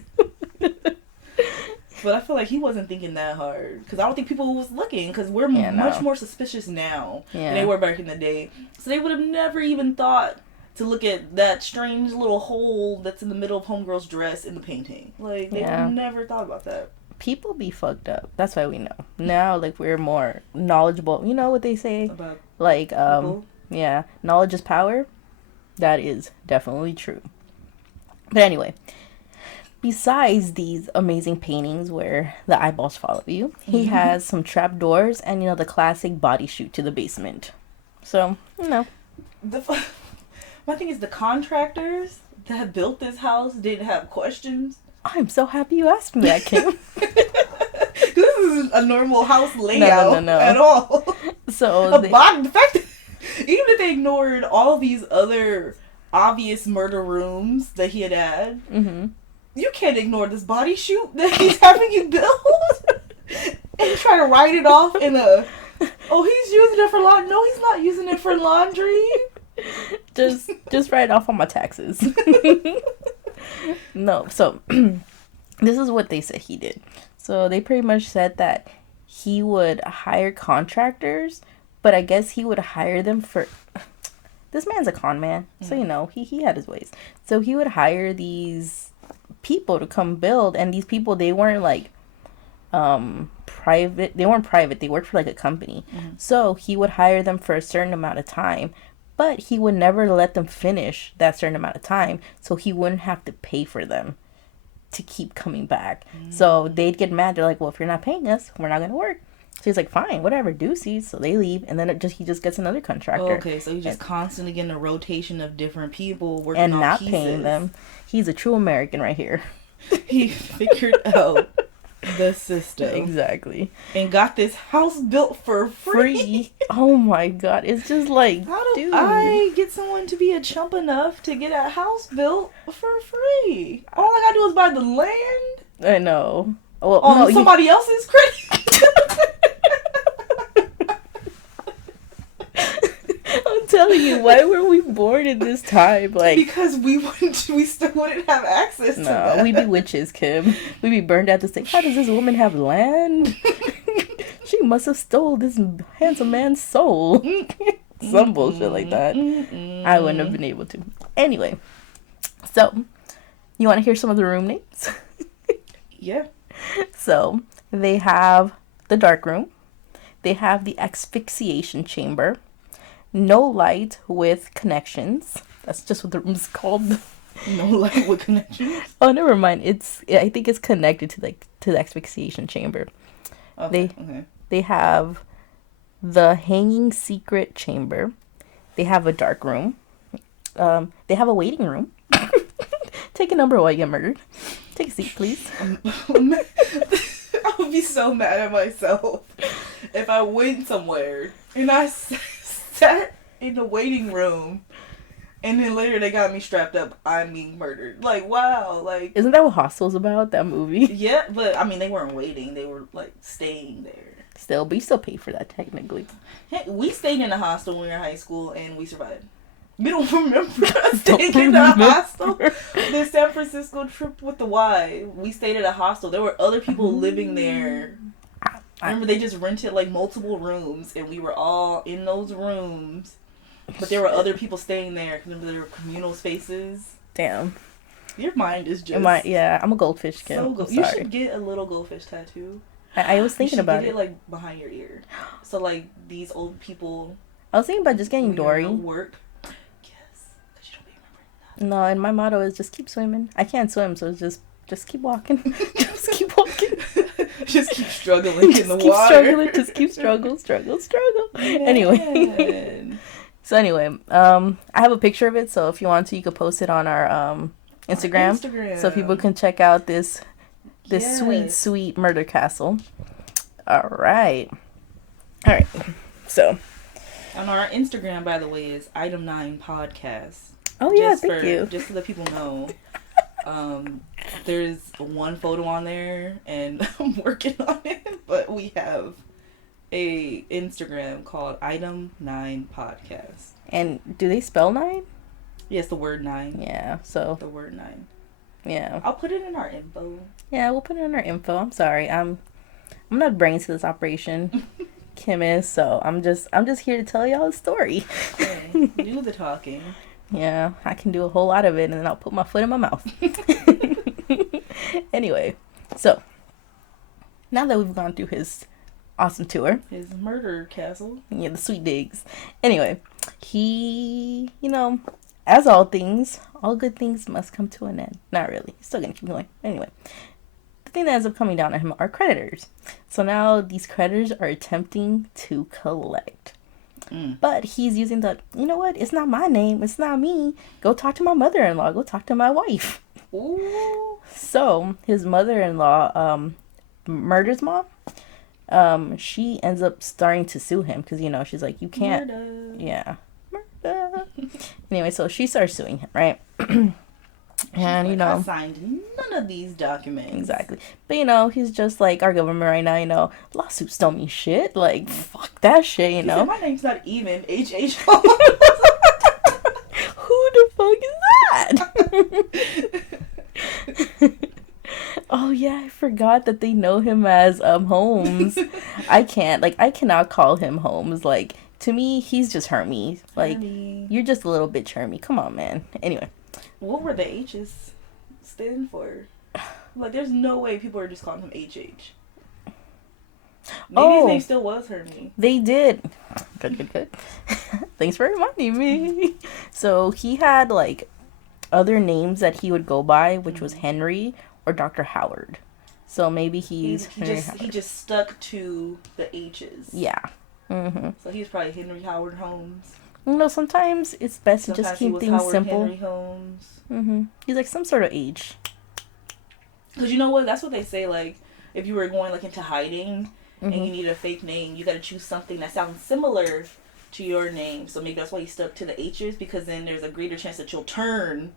But I feel like he wasn't thinking that hard, because I don't think people was looking, because we're much more suspicious now than they were back in the day. So they would have never even thought to look at that strange little hole that's in the middle of Homegirl's dress in the painting. Like, they would have never thought about that. People be fucked up. That's why we know. Now, like, we're more knowledgeable. You know what they say? About like, people? yeah, knowledge is power. That is definitely true. But anyway, besides these amazing paintings where the eyeballs follow you, he has some trap doors and, you know, the classic body chute to the basement. So, you know. My thing is, the contractors that built this house didn't have questions. I'm so happy you asked me that, Kim. This isn't a normal house layout No. at all. So the fact that even if they ignored all these other obvious murder rooms that he had, you can't ignore this body chute that he's having you build and try to write it off in he's using it for laundry. No, he's not using it for laundry. Just write it off on my taxes. No, so this is what they said he did. So they pretty much said that he would hire contractors, but I guess he would hire them for... This man's a con man, so you know, he had his ways. So he would hire these people to come build, and these people, they weren't like private. They weren't private. They worked for like a company. So he would hire them for a certain amount of time, but he would never let them finish that certain amount of time, so he wouldn't have to pay for them to keep coming back. So they'd get mad. They're like, well, if you're not paying us, we're not going to work. So he's like, fine, whatever, deuces. So they leave, and then he just gets another contractor. Okay, so he's just constantly getting a rotation of different people working and on not pieces. paying them. He's a true American right here. He figured out the system. Exactly. And got this house built for free. Oh my god. It's just like, How do dude. I get someone to be a chump enough to get a house built for free? All I gotta do is buy the land I know. Well, on no, somebody else's credit. I'm telling you, why were we born in this time? Like, Because we still wouldn't have access to no, that. we'd be witches, Kim. We'd be burned at the stake. How does this woman have land? She must have stole this handsome man's soul. Some bullshit like that. I wouldn't have been able to. Anyway, so you want to hear some of the room names? Yeah. So they have the dark room. They have the asphyxiation chamber. No light with connections. That's just what the room's called. No light with connections. Oh, never mind. I think it's connected to the asphyxiation chamber. Okay. They have the hanging secret chamber. They have a dark room. They have a waiting room. Take a number while you get murdered. Take a seat, please. I would be so mad at myself if I went somewhere and I sat in the waiting room and then later they got me strapped up. I'm being murdered. Like, wow. Like, isn't that what Hostel's about? That movie? Yeah, but I mean, they weren't waiting. They were like staying there. Still, but you still pay for that technically. Hey, we stayed in a hostel when we were in high school and we survived. You don't remember us staying in a hostel? The San Francisco trip with the Y. We stayed at a hostel. There were other people living there. I remember they just rented like multiple rooms, and we were all in those rooms. But there were other people staying there. Remember, there were communal spaces. Damn. Your mind is just... Yeah, I'm a goldfish kid. So you should get a little goldfish tattoo. I was thinking about it. Like behind your ear. So like these old people... I was thinking about just getting Dory. Work. Yes. Because you don't be remembering that. No, and my motto is just keep swimming. I can't swim, so it's just keep walking. Just keep walking. Just keep struggling in the water. Just keep struggle. Man. Anyway. So anyway, I have a picture of it, so if you want to, you could post it on our Instagram. So people can check out this sweet murder castle. All right. So on our Instagram, by the way, is Item 9 Podcast. Oh yeah, thank you. Just so that people know. There's one photo on there, and I'm working on it, but we have a Instagram called Item 9 Podcast. And do they spell 9? Yes, the word 9. Yeah, so the word 9. Yeah. I'll put it in our info. Yeah, we'll put it in our info. I'm sorry. I'm not brains to this operation. Kim is, so I'm just here to tell y'all a story. Okay. Do the talking. Yeah, I can do a whole lot of it, and then I'll put my foot in my mouth. Anyway, so now that we've gone through his awesome tour, his murder castle, the sweet digs. Anyway, he, as all good things must come to an end. Not really. He's still gonna keep going. Anyway, the thing that ends up coming down on him are creditors. So now these creditors are attempting to collect. But he's using it's not my name, it's not me. Go talk to my mother-in-law, go talk to my wife. Ooh. So his mother-in-law murders mom. She ends up starting to sue him because she's like, you can't. Murder. Yeah, murder. Anyway, so she starts suing him, right? And I signed none of these documents. Exactly. But he's just like our government right now, lawsuits don't mean shit. Like, fuck that shit, He said, my name's not even H.H. Who the fuck is that? Oh yeah, I forgot that they know him as Holmes. I cannot call him Holmes. Like, to me, he's just Hermie. Like, you're just a little bitch Hermie. Come on, man. Anyway. What were the H's stand for? Like, there's no way people are just calling him HH. Maybe his name still was Hermie. They did. Good. Thanks for reminding me. So he had other names that he would go by, which was Henry or Dr. Howard. So maybe he just stuck to the H's. Yeah. Mm-hmm. So he was probably Henry Howard Holmes. Sometimes it's best to just keep things Howard simple. Henry Holmes. Mm-hmm. He's like some sort of age. Because you know what? That's what they say. Like, if you were going into hiding and you need a fake name, you got to choose something that sounds similar to your name. So maybe that's why you stuck to the H's, because then there's a greater chance that you'll turn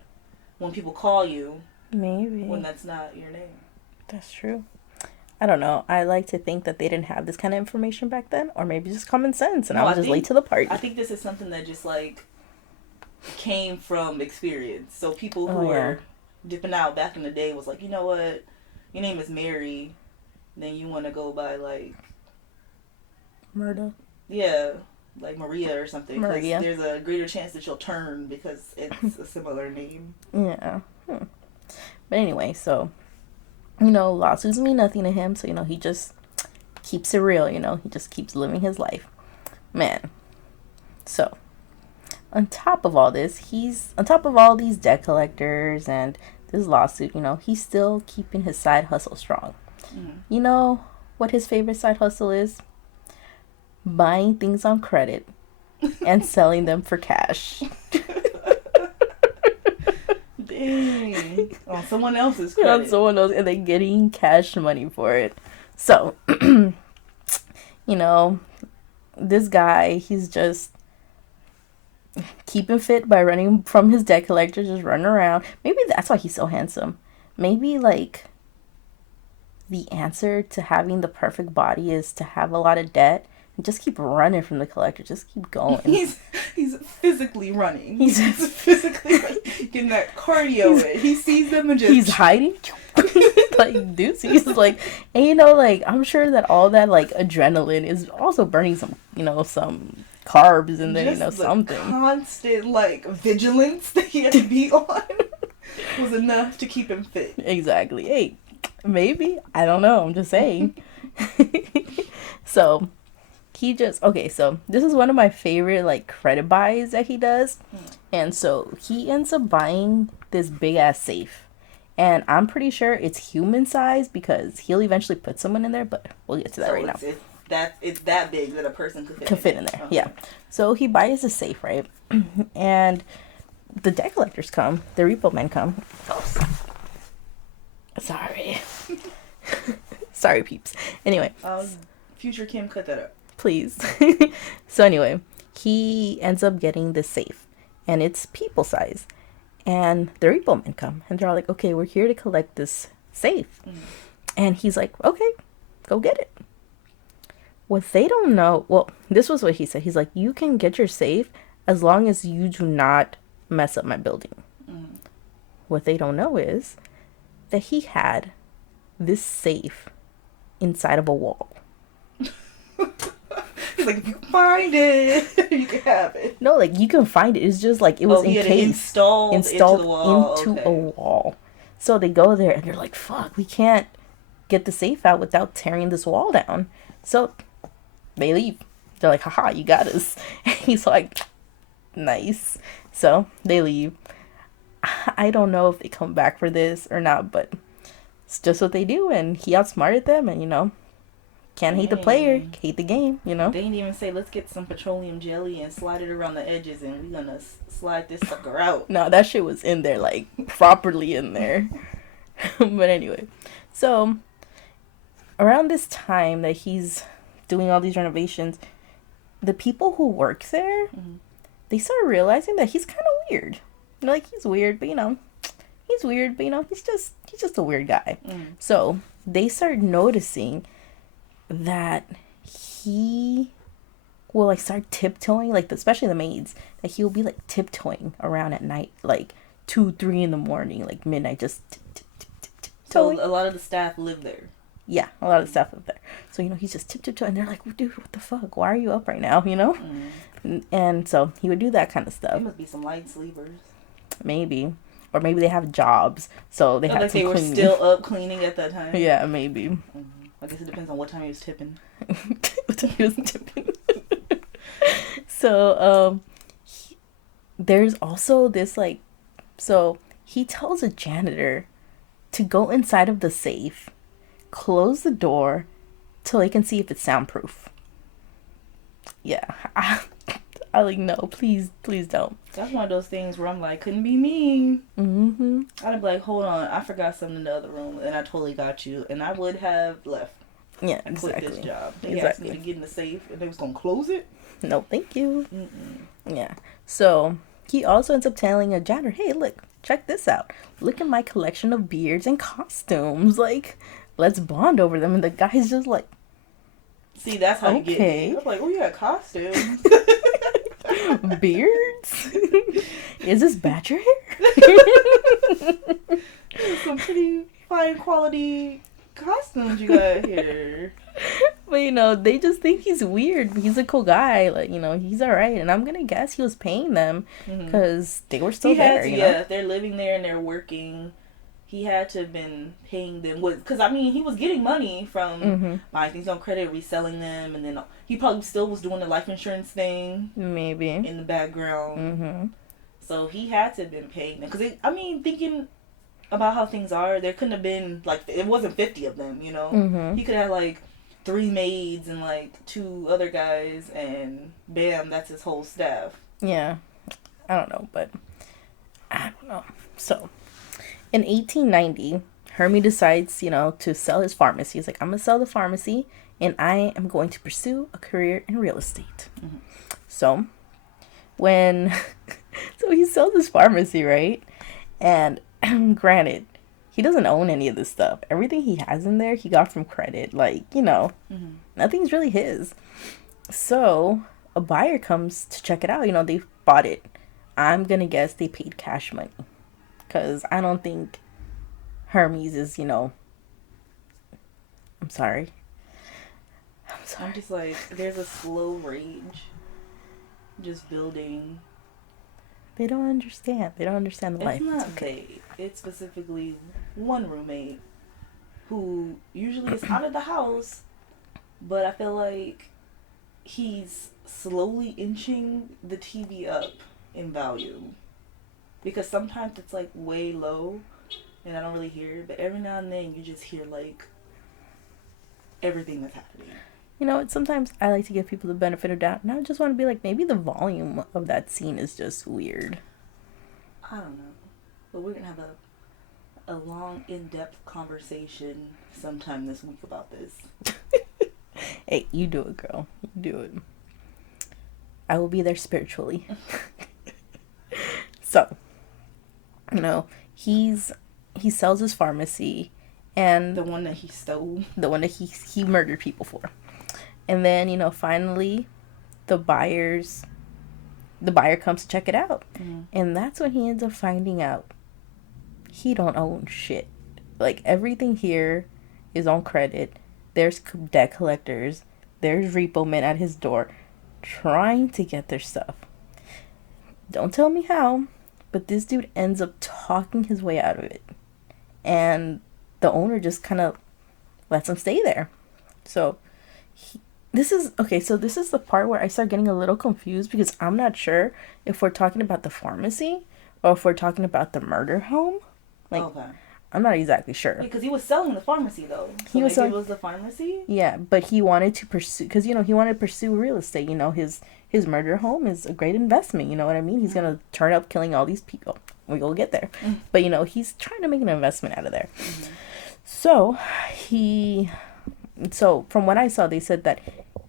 when people call you. Maybe. When that's not your name. That's true. I don't know. I like to think that they didn't have this kind of information back then, or maybe just common sense, and I was just late to the party. I think this is something that just came from experience. So people who were dipping out back in the day was like, you know what, your name is Mary, then you want to go by Murda. Yeah, like Maria or something. Maria. There's a greater chance that you'll turn because it's a similar name. Yeah. But anyway, so. Lawsuits mean nothing to him, so, he just keeps it real, he just keeps living his life. Man. So, on top of all this, on top of all these debt collectors and this lawsuit, he's still keeping his side hustle strong. You know what his favorite side hustle is? Buying things on credit and selling them for cash. Dang. On someone else's credit. On someone else, and then getting cash money for it. So, this guy, he's just keeping fit by running from his debt collector, just running around. Maybe that's why he's so handsome. Maybe, the answer to having the perfect body is to have a lot of debt just keep running from the collector. Just keep going. He's physically running. He's physically running, getting that cardio in. He sees them and just he's hiding. Like, dude, he's like, and you know, like, I'm sure that all that like adrenaline is also burning some, you know, some carbs in there, just you know, the something. constant like vigilance that he had to be on was enough to keep him fit. Exactly. Hey, maybe, I don't know. I'm just saying. So he just so this is one of my favorite like credit buys that he does, and so he ends up buying this big ass safe. And I'm pretty sure it's human size because he'll eventually put someone in there, but we'll get to that right now. It's that big that a person could fit in there. Okay. Yeah. So he buys a safe, right? And the debt collectors come, the repo men come. Oh, sorry. Sorry, peeps. Anyway. Future Kim, cut that up. Please. So anyway, he ends up getting the safe, and it's people size. And the repo men come, and they're all like, okay, we're here to collect this safe. And he's like, okay, go get it. What they don't know, well, this was what he said. He's like, you can get your safe as long as you do not mess up my building. What they don't know is that he had this safe inside of a wall. He's like, if you can find it, you can have it. No, like, you can find it. It's just like, it was installed into the wall. Into a wall. So they go there and they're like, fuck, we can't get the safe out without tearing this wall down. So they leave. They're like, haha, you got us. And he's like, nice. So they leave. I don't know if they come back for this or not, but it's just what they do. And he outsmarted them, and, you know, can't hate the player, hate the game, you know? They didn't even say, let's get some petroleum jelly and slide it around the edges, and we're gonna slide this sucker out. No, that shit was in there, like, properly in there. But anyway, so around this time that he's doing all these renovations, the people who work there, they start realizing that he's kind of weird. Like, he's weird, but, you know, he's weird, but, you know, he's just a weird guy. So they start noticing that he will, like, start tiptoeing, like, especially the maids, that he'll be, like, tiptoeing around at night, like 2-3 in the morning, like midnight, just so a lot of the staff live there. Yeah, a lot of staff live there. So, you know, he's just tiptoeing, and they're like, dude, what the fuck, why are you up right now, you know? And so he would do that kind of stuff. They must be some light sleepers. Maybe. Or maybe they have jobs, so they have like some they were cleaning. still up cleaning at that time. Yeah, maybe. I guess it depends on what time he was tipping. What time he was tipping. So, there's also this, like, so he tells a janitor to go inside of the safe, close the door till they can see if it's soundproof. Yeah. I like, no, please don't. That's one of those things where I'm like, couldn't be me. I'd be like, hold on, I forgot something in the other room, and I totally got you, and I would have left. Yeah, and exactly. quit this job. They asked me to get in the safe, and they was gonna close it. No, thank you. Yeah. So he also ends up telling a janitor, hey, look, check this out. Look at my collection of beards and costumes. Like, let's bond over them. And the guy's just like, see, that's how you get me. I'm like, oh, you got costumes. Beards? Is this badger hair? Some pretty fine quality costumes you got here. But, you know, they just think he's weird. He's a cool guy. Like, you know, he's all right. And I'm going to guess he was paying them because they were still there, you know? Yeah, they're living there and they're working. He had to have been paying them. Because, I mean, he was getting money from buying things on credit, reselling them. And then he probably still was doing the life insurance thing. Maybe. In the background. So he had to have been paying them. Because, I mean, thinking about how things are, there couldn't have been, like, it wasn't 50 of them, you know? He could have, like, 3 maids and, like, 2 other guys, and bam, that's his whole staff. Yeah. I don't know, but I don't know. So, in 1890, Hermie decides, you know, to sell his pharmacy. He's like, I'm going to sell the pharmacy, and I am going to pursue a career in real estate. So, when... so he sells his pharmacy, right? And granted, he doesn't own any of this stuff. Everything he has in there, he got from credit. Like, you know, nothing's really his. So a buyer comes to check it out. They bought it. I'm gonna guess they paid cash money, because I don't think Hermes is, I'm sorry. I'm just like, there's a slow rage just building. They don't understand. They don't understand the life. It's not okay. It's specifically one roommate who usually is out of the house, but I feel like he's slowly inching the TV up in value. Because sometimes it's like way low and I don't really hear it, but every now and then you just hear like everything that's happening. Sometimes I like to give people the benefit of doubt, and I just want to be like, maybe the volume of that scene is just weird. I don't know. But we're going to have a long, in-depth conversation sometime this week about this. Hey, you do it, girl. You do it. I will be there spiritually. So, he sells his pharmacy, and The one that he stole. the one that he murdered people for. And then, finally the buyer comes to check it out. Mm-hmm. And that's when he ends up finding out he don't own shit. Like, everything here is on credit. There's debt collectors. There's repo men at his door trying to get their stuff. Don't tell me how, but this dude ends up talking his way out of it. And the owner just kind of lets him stay there. So, this is the part where I start getting a little confused, because I'm not sure if we're talking about the pharmacy or if we're talking about the murder home. Like, Okay. I'm not exactly sure. Because he was selling the pharmacy, though. So He was maybe selling- it was the pharmacy? Yeah, but he wanted to pursue, because, he wanted to pursue real estate. His murder home is a great investment, you know what I mean? He's going to turn up killing all these people. We will get there. But, he's trying to make an investment out of there. So, from what I saw, they said that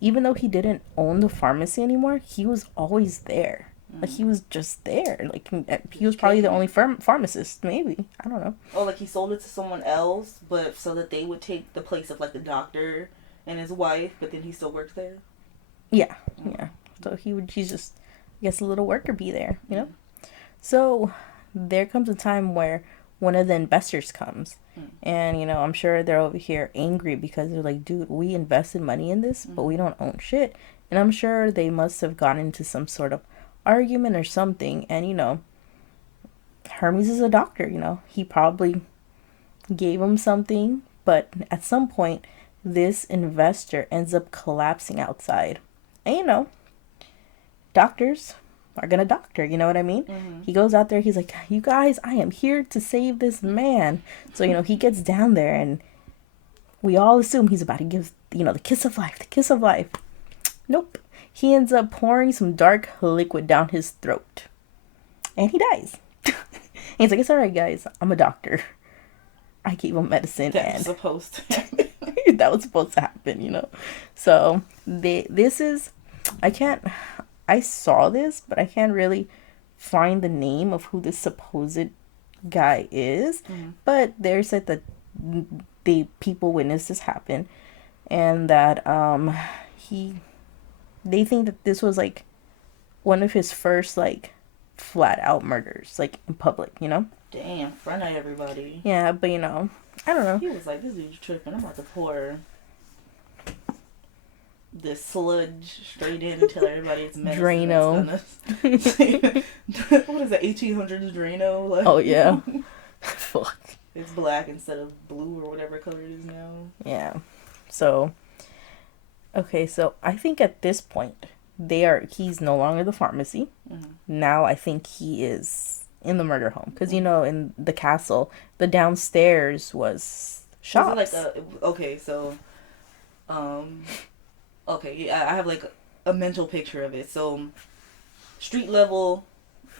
even though he didn't own the pharmacy anymore, he was always there. Like, he was just there. Like, he was probably the only pharmacist, maybe. I don't know. Oh, like he sold it to someone else, but so that they would take the place of like the doctor and his wife, but then he still worked there? Yeah. So he's just, I guess, a little worker bee there, So there comes a time where one of the investors comes, and, I'm sure they're over here angry because they're like, dude, we invested money in this, but we don't own shit. And I'm sure they must have gotten into some sort of argument or something. And, Hermes is a doctor, he probably gave him something, but at some point, this investor ends up collapsing outside. And, doctors are gonna doctor, you know what I mean? He goes out there, he's like, you guys, I am here to save this man. So, he gets down there, and we all assume he's about to give, the kiss of life. Nope. He ends up pouring some dark liquid down his throat, and he dies. He's like, it's alright, guys, I'm a doctor. I gave him medicine. That was supposed to happen. That was supposed to happen, So I saw this, but I can't really find the name of who this supposed guy is. But they said that people witnessed this happen, and that they think that this was like one of his first like flat out murders, like in public, Damn, front of everybody. Yeah, but I don't know. He was like, this dude's tripping. I'm about to pour this sludge straight in until everybody's medicine. Drano. What is that, 1800s Drano? Like, Oh, yeah. Fuck. It's black instead of blue or whatever color it is now. Yeah. So, okay, so I think at this point, he's no longer the pharmacy. Now I think he is in the murder home. Because, in the castle, the downstairs was shops. Was it yeah, I have like a mental picture of it. So, street level,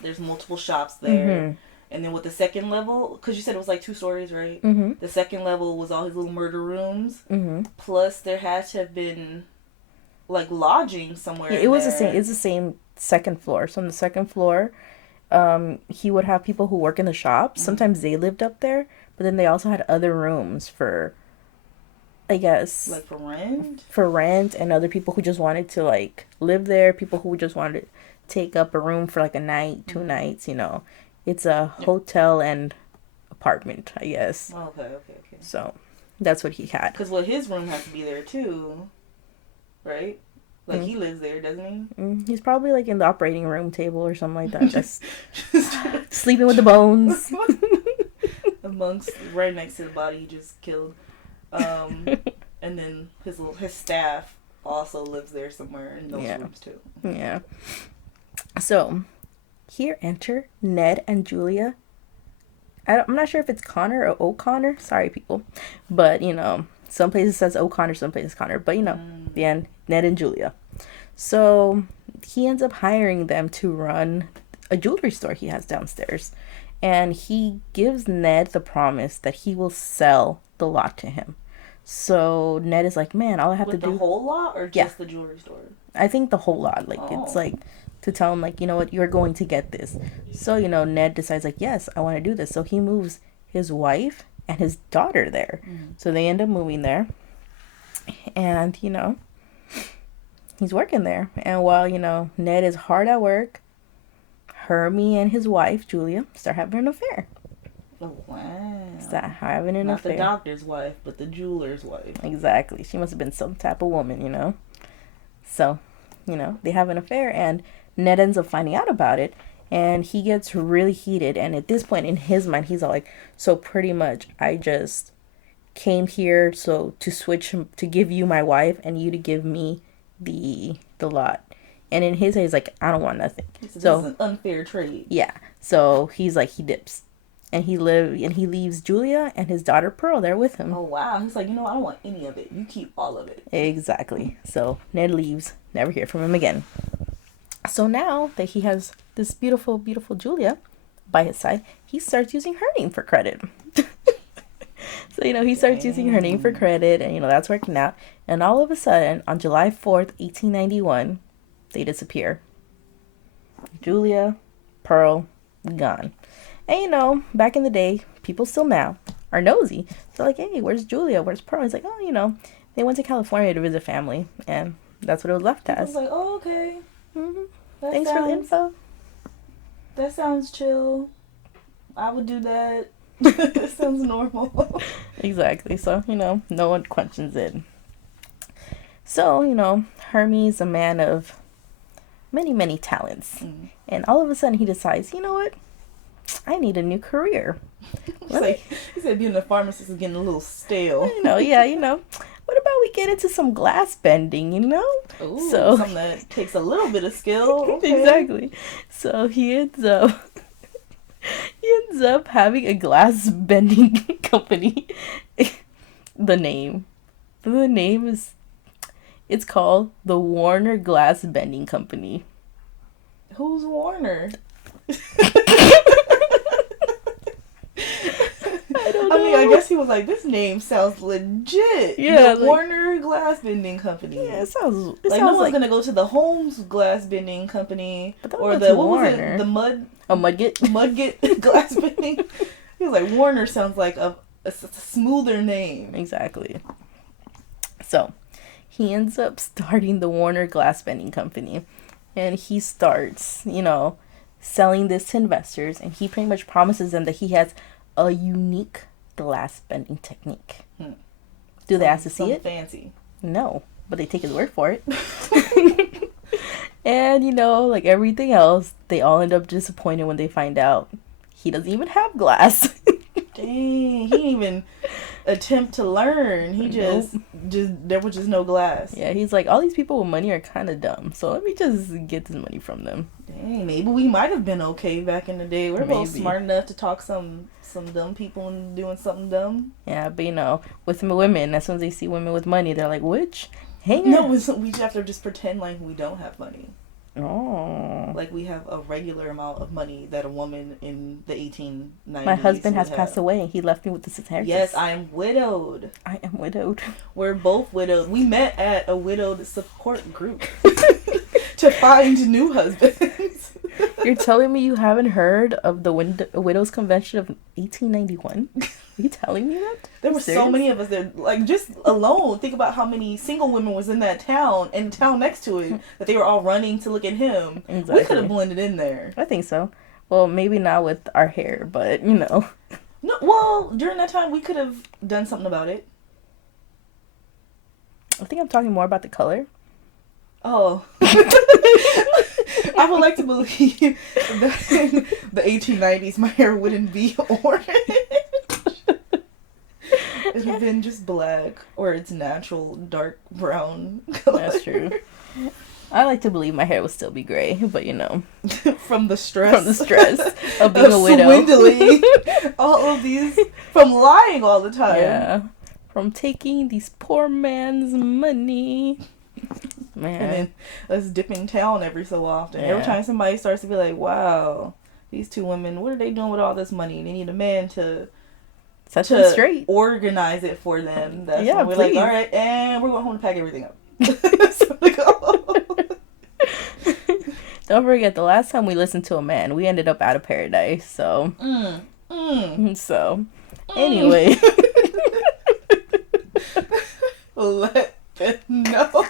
there's multiple shops there. And then with the second level, because you said it was like 2 stories, right? The second level was all his little murder rooms. Plus, there had to have been like lodging somewhere. Yeah, it was the same. It's the same second floor. So on the second floor, he would have people who work in the shops. Sometimes they lived up there, but then they also had other rooms for I guess, Like for rent? for rent, and other people who just wanted to like live there, people who just wanted to take up a room for like a night, 2 nights, It's a hotel and apartment, I guess. Oh, okay. So that's what he had. Because his room has to be there too, right? Like he lives there, doesn't he? He's probably like in the operating room table or something like that, just sleeping with the bones. Amongst right next to the body he just killed. And then his staff also lives there somewhere in those rooms too. Yeah. So here enter Ned and Julia. I'm not sure if it's Connor or O'Connor. Sorry, people. But, some places says O'Connor, some places Connor. But, the end, Ned and Julia. So he ends up hiring them to run a jewelry store he has downstairs. And he gives Ned the promise that he will sell the lot to him. So Ned is like, man, all I have to do... the whole lot or just the jewelry store? I think the whole lot. Like, it's like... to tell him, like, you know what, you're going to get this. So, Ned decides, like, yes, I want to do this. So he moves his wife and his daughter there. So they end up moving there. And, he's working there. And while, Ned is hard at work, Hermie and his wife, Julia, start having an affair. Oh, wow. Start having an affair. Not the doctor's wife, but the jeweler's wife. Exactly. She must have been some type of woman, So, they have an affair, and Ned ends up finding out about it, and he gets really heated. And at this point in his mind, he's all like, so pretty much I just came here to give you my wife and you to give me the lot. And in his head, he's like, I don't want nothing. So this is an unfair trade. Yeah. So he's like, he dips. And he leaves Julia and his daughter Pearl there with him. Oh, wow. He's like, I don't want any of it. You keep all of it. Exactly. So Ned leaves. Never hear from him again. So now that he has this beautiful, beautiful Julia by his side, he starts using her name for credit. So, he starts using her name for credit, and, that's working out. And all of a sudden, on July 4th, 1891, they disappear. Julia, Pearl, gone. And, back in the day, people still now are nosy. So, like, hey, where's Julia? Where's Pearl? He's like, oh, they went to California to visit family. And that's what it was left as. I was like, oh, okay. Mm-hmm. Thanks for the info. That sounds chill. I would do that. That sounds normal. Exactly. So, no one questions it. So, Hermie's a man of many, many talents. And all of a sudden he decides, you know what? I need a new career. He said being a pharmacist is getting a little stale. What about we get into some glass bending, Ooh, so something that takes a little bit of skill. Okay. Exactly. So he ends up having a glass bending company. The name is, it's called the Warner Glass Bending Company. Who's Warner? I guess he was like, this name sounds legit. Yeah, the Warner Glass Bending Company. Yeah, it sounds like no one's gonna go to the Holmes Glass Bending Company or the Warner. The Mudgett Glass Bending. He was like, Warner sounds like a smoother name. Exactly. So he ends up starting the Warner Glass Bending Company, and he starts, selling this to investors, and he pretty much promises them that he has a unique glass bending technique. Do they ask to see it? Fancy. No, but they take his word for it. And like everything else, they all end up disappointed when they find out he doesn't even have glass. Dang, he didn't even attempt to learn. He just there was just no glass. Yeah, he's like, all these people with money are kind of dumb, so let me just get this money from them. Dang, maybe we might have been okay back in the day. We're both smart enough to talk some dumb people into doing something dumb. Yeah, but with women, as soon as they see women with money, they're like, which? No, we have to just pretend like we don't have money. Oh. Like we have a regular amount of money that a woman in the 1890s. My husband has passed away. He left me with this inheritance. Yes, I am widowed. I am widowed. We're both widowed. We met at a widowed support group to find new husbands. You're telling me you haven't heard of the Widows Convention of 1891? you telling me that? There were so many of us there. Like, just alone, think about how many single women was in that town and the town next to it that they were all running to look at him. Exactly. We could have blended in there. I think so. Well, maybe not with our hair, but you know. No, well, during that time, we could have done something about it. I think I'm talking more about the color. Oh. I would like to believe that in the 1890s, my hair wouldn't be orange. It would have been just black or its natural dark brown color. That's true. I like to believe my hair would still be gray, but you know. From the stress. From the stress of being a widow. Swindling all of these, from lying all the time. Yeah. From taking these poor man's money. Man. And then us dipping town every so often. Yeah. Every time somebody starts to be like, wow, these two women, what are they doing with all this money? They need a man to set them straight. Organize it for them. That's Yeah, when we're please. like, all right, and we're going home to pack everything up. So we go. Don't forget, the last time we listened to a man, we ended up out of paradise. So, so anyway, let them know.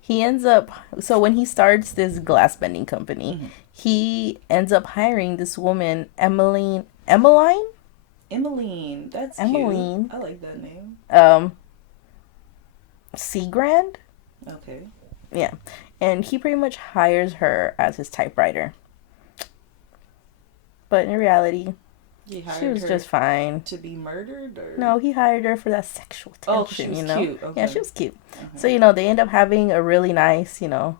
he ends up. So when he starts this glass bending company, he ends up hiring this woman, Emmeline. That's Emmeline. cute. I like that name. Seagrand. Okay. Yeah, and he pretty much hires her as his typewriter. But in reality, she was just fine. To be murdered, or no, he hired her for that sexual attention. oh, she was you know, cute. Okay. yeah, she was cute. So you know, they end up having a really nice, you know,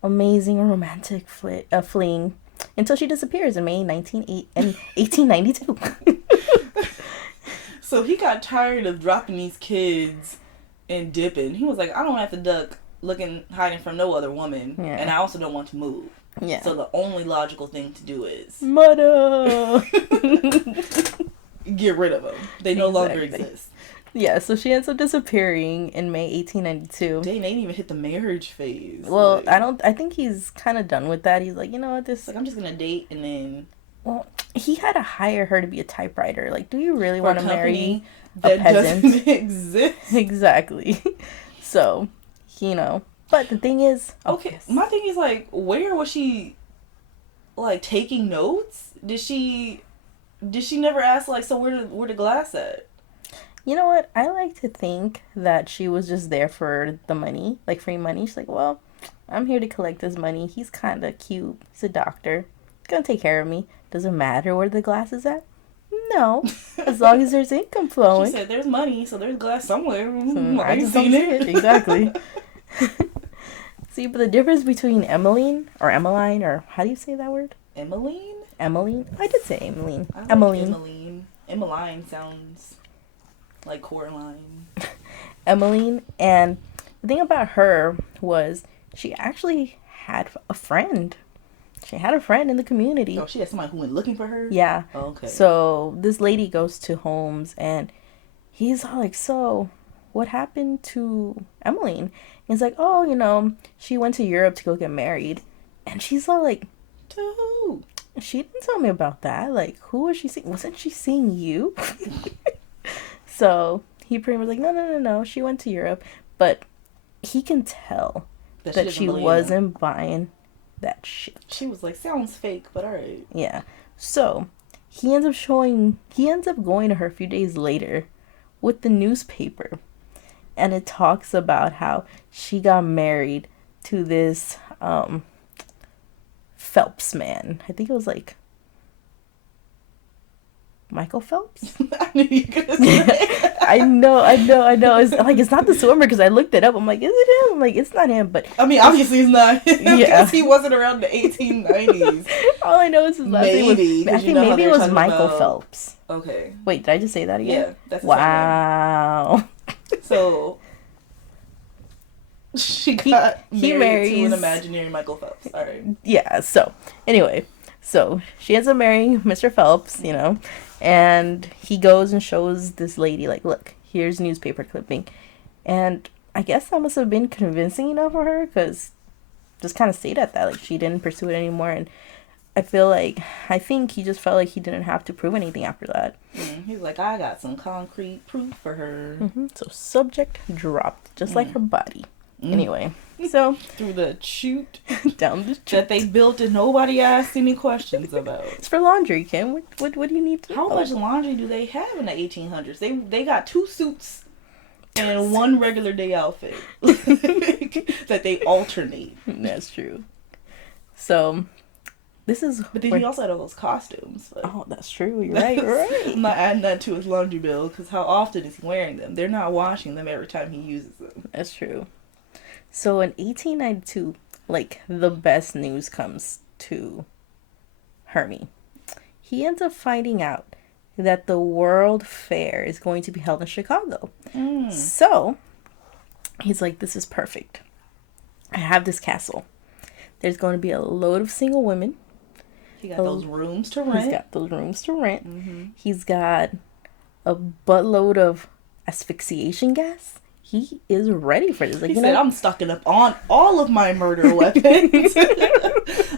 amazing romantic fling until she disappears in May 1892. So he got tired of dropping these kids and dipping. He was like, I don't have to duck hiding from no other woman, and I also don't want to move. Yeah. So the only logical thing to do is Mother. get rid of them. They no longer exist. Yeah, so she ends up disappearing in May 1892. Dang, they didn't even hit the marriage phase. Well, I think he's kind of done with that. He's like, you know what, I'm just gonna date and then. Well, he had to hire her to be a typewriter. Like, do you really want to marry a that peasant? doesn't exist? Exactly. So, you know. But the thing is... Okay, my thing is, like, where was she, like, taking notes? Did she never ask, like, so where the glass at? You know what? I like to think that she was just there for the money. Like, free money. She's like, well, I'm here to collect this money. He's kind of cute. He's a doctor. He's gonna take care of me. Doesn't matter where the glass is at. No. As long as there's income flowing. She said there's money, so there's glass somewhere. I just don't see it. Exactly. See, but the difference between Emmeline, or how do you say that word? Emmeline? Emmeline? I did say Emmeline. I like Emmeline. Emmeline sounds like Coraline. Emmeline, and the thing about her was she actually had a friend. She had a friend in the community. Oh, she had somebody who went looking for her? Yeah. Oh, okay. So this lady goes to Holmes, and he's all like, so what happened to Emmeline? And he's like, oh, you know, she went to Europe to go get married. And she's all like, to who? She didn't tell me about that. Like, who was she seeing? Wasn't she seeing you? So he pretty much like, no. She went to Europe. But he can tell that she wasn't buying that shit. She was like, sounds fake, but alright. Yeah. So he ends up going to her a few days later with the newspaper. And it talks about how she got married to this Phelps man. I think it was like Michael Phelps. I knew you were gonna say. I know. It's like, it's not the swimmer, because I looked it up. I'm like, is it him? I'm like, it's not him. But I mean, obviously it's not him, Yeah. because he wasn't around the 1890s. all I know is his last name was, I think maybe it was Michael Phelps. Okay. Wait, did I just say that again? Yeah, that's his wow. So she got he married marries to an imaginary Michael Phelps. All right. Yeah, so anyway, so she ends up marrying Mr. Phelps, you know, and he goes and shows this lady, like, look, here's newspaper clipping. And I guess that must have been convincing enough for her, because just kind of stayed at that. Like, she didn't pursue it anymore. And I think he just felt like he didn't have to prove anything after that. He's like, I got some concrete proof for her. So subject dropped, just like her body. Anyway, so Through the chute down the chute. that they built and nobody asked any questions about. It's for laundry, Kim. What do you need to How know? much laundry do they have in the 1800s? They got 2 suits and 1 regular day outfit that they alternate. That's true. So, this is... But then he also had all those costumes. But Oh, that's true. You're right. Right. I'm not adding that to his laundry bill because how often is he wearing them? They're not washing them every time he uses them. That's true. So in 1892, like, the best news comes to Hermie. He ends up finding out that the World Fair is going to be held in Chicago. So he's like, this is perfect. I have this castle. There's going to be a load of single women. He got those rooms to rent. He's got those rooms to rent. He's got a buttload of asphyxiation gas. He is ready for this. Like, He said, I'm stocking up on all of my murder weapons.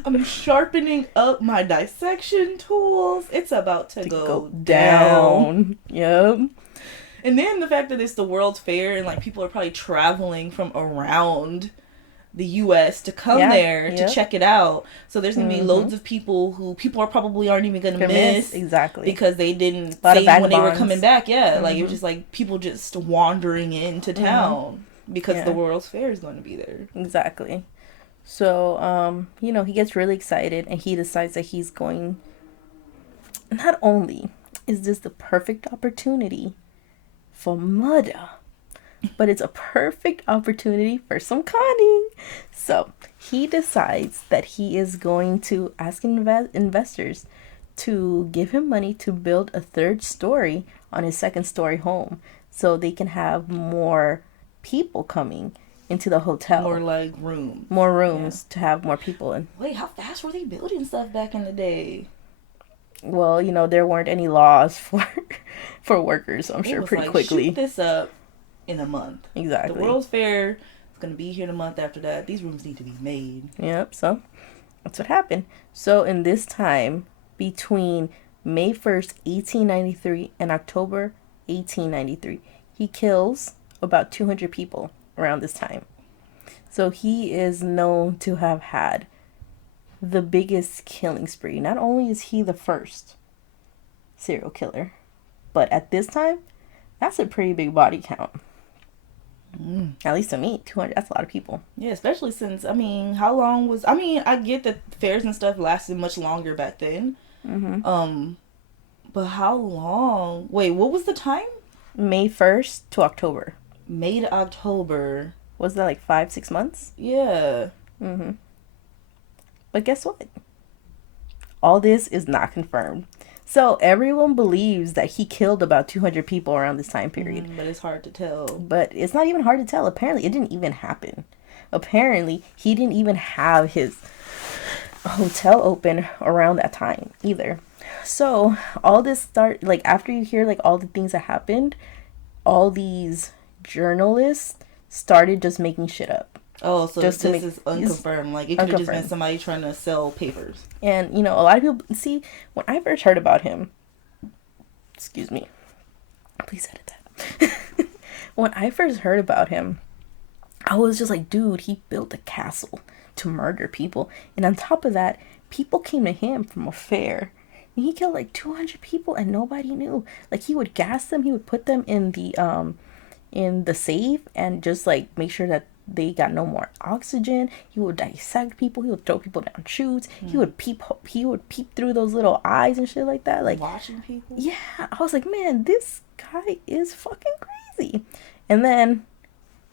I'm sharpening up my dissection tools. It's about to go down. Yep. And then the fact that it's the World's Fair and like people are probably traveling from around the U.S. to come there to check it out. So there's going to be loads of people who people are probably aren't even going to miss. Exactly. Because they didn't say when they were coming back. Yeah. Like it was just like people just wandering into town because the World's Fair is going to be there. Exactly. So, he gets really excited and he decides that he's going... Not only is this the perfect opportunity for murder, but it's a perfect opportunity for some conning. So he decides that he is going to ask investors to give him money to build a 3rd story on his 2nd story home so they can have more people coming into the hotel. More like rooms. More rooms to have more people in. Wait, how fast were they building stuff back in the day? Well, there weren't any laws for workers, so I'm sure pretty quickly. Shoot this up in a month. Exactly. The World's Fair is going to be here in a month after that. These rooms need to be made. Yep, so that's what happened. So in this time, between May 1st, 1893 and October 1893, he kills about 200 people around this time. So he is known to have had the biggest killing spree. Not only is he the first serial killer, but at this time, that's a pretty big body count. At least to me, 200, that's a lot of people. Yeah, especially since, how long was... I get that fairs and stuff lasted much longer back then. But how long? Wait, what was the time? May 1st to October. May to October. Was that like 5-6 months? Yeah. But guess what? All this is not confirmed. So everyone believes that he killed about 200 people around this time period. But it's hard to tell. But it's not even hard to tell. Apparently, it didn't even happen. Apparently, he didn't even have his hotel open around that time either. So all this after you hear like all the things that happened, all these journalists started just making shit up. Oh, so this is unconfirmed. Like, it could have just been somebody trying to sell papers. And, a lot of people... See, when I first heard about him... Excuse me. Please edit that. When I first heard about him, I was just like, dude, he built a castle to murder people. And on top of that, people came to him from a fair. And he killed like 200 people and nobody knew. Like, he would gas them. He would put them in the safe and just, like, make sure that they got no more oxygen. He would dissect people. He would throw people down chutes. He would peep through those little eyes and shit like that. Like, watching people. Yeah, I was like, man, this guy is fucking crazy. And then,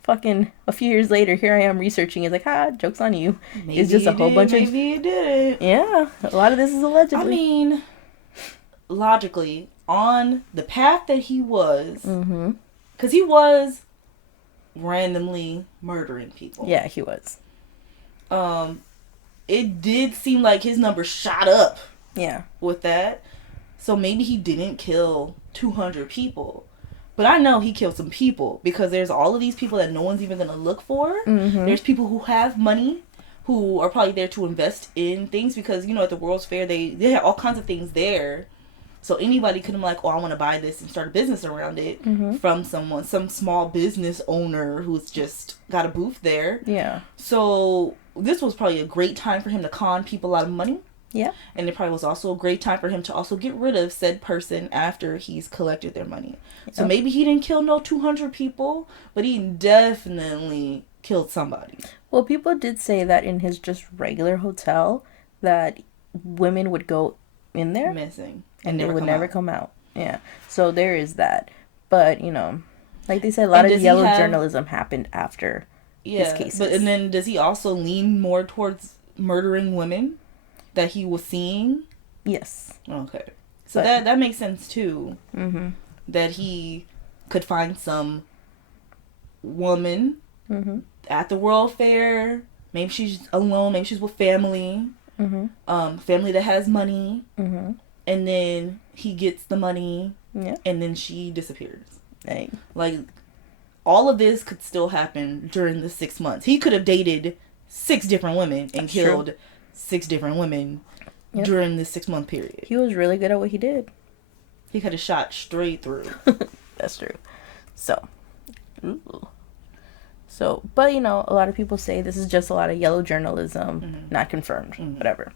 fucking a few years later, here I am researching. It's like, joke's on you. Maybe it's just a whole bunch of. Maybe it did. Yeah, a lot of this is allegedly. Logically, on the path that he was, because he was randomly murdering people. Yeah, he was. It did seem like his number shot up. Yeah. With that. So maybe he didn't kill 200 people. But I know he killed some people because there's all of these people that no one's even going to look for. There's people who have money who are probably there to invest in things because, at the World's Fair, they have all kinds of things there. So anybody could have like, oh, I want to buy this and start a business around it from some small business owner who's just got a booth there. Yeah. So this was probably a great time for him to con people out of money. Yeah. And it probably was also a great time for him to also get rid of said person after he's collected their money. So maybe he didn't kill no 200 people, but he definitely killed somebody. Well, people did say that in his just regular hotel that women would go in there Missing. and they would never come out. Yeah. So there is that. But, like they said, a lot of yellow journalism happened after his cases. But and then does he also lean more towards murdering women that he was seeing? Yes. Okay. So that makes sense too. Mm-hmm. That he could find some woman at the World Fair. Maybe she's alone. Maybe she's with family. Family that has money. And then he gets the money. Yeah. And then she disappears. Dang. Like, all of this could still happen during the 6 months. He could have dated 6 different women and killed 6 different women during this 6-month period. He was really good at what he did. He could have shot straight through. That's true. So, but a lot of people say this is just a lot of yellow journalism, not confirmed, whatever.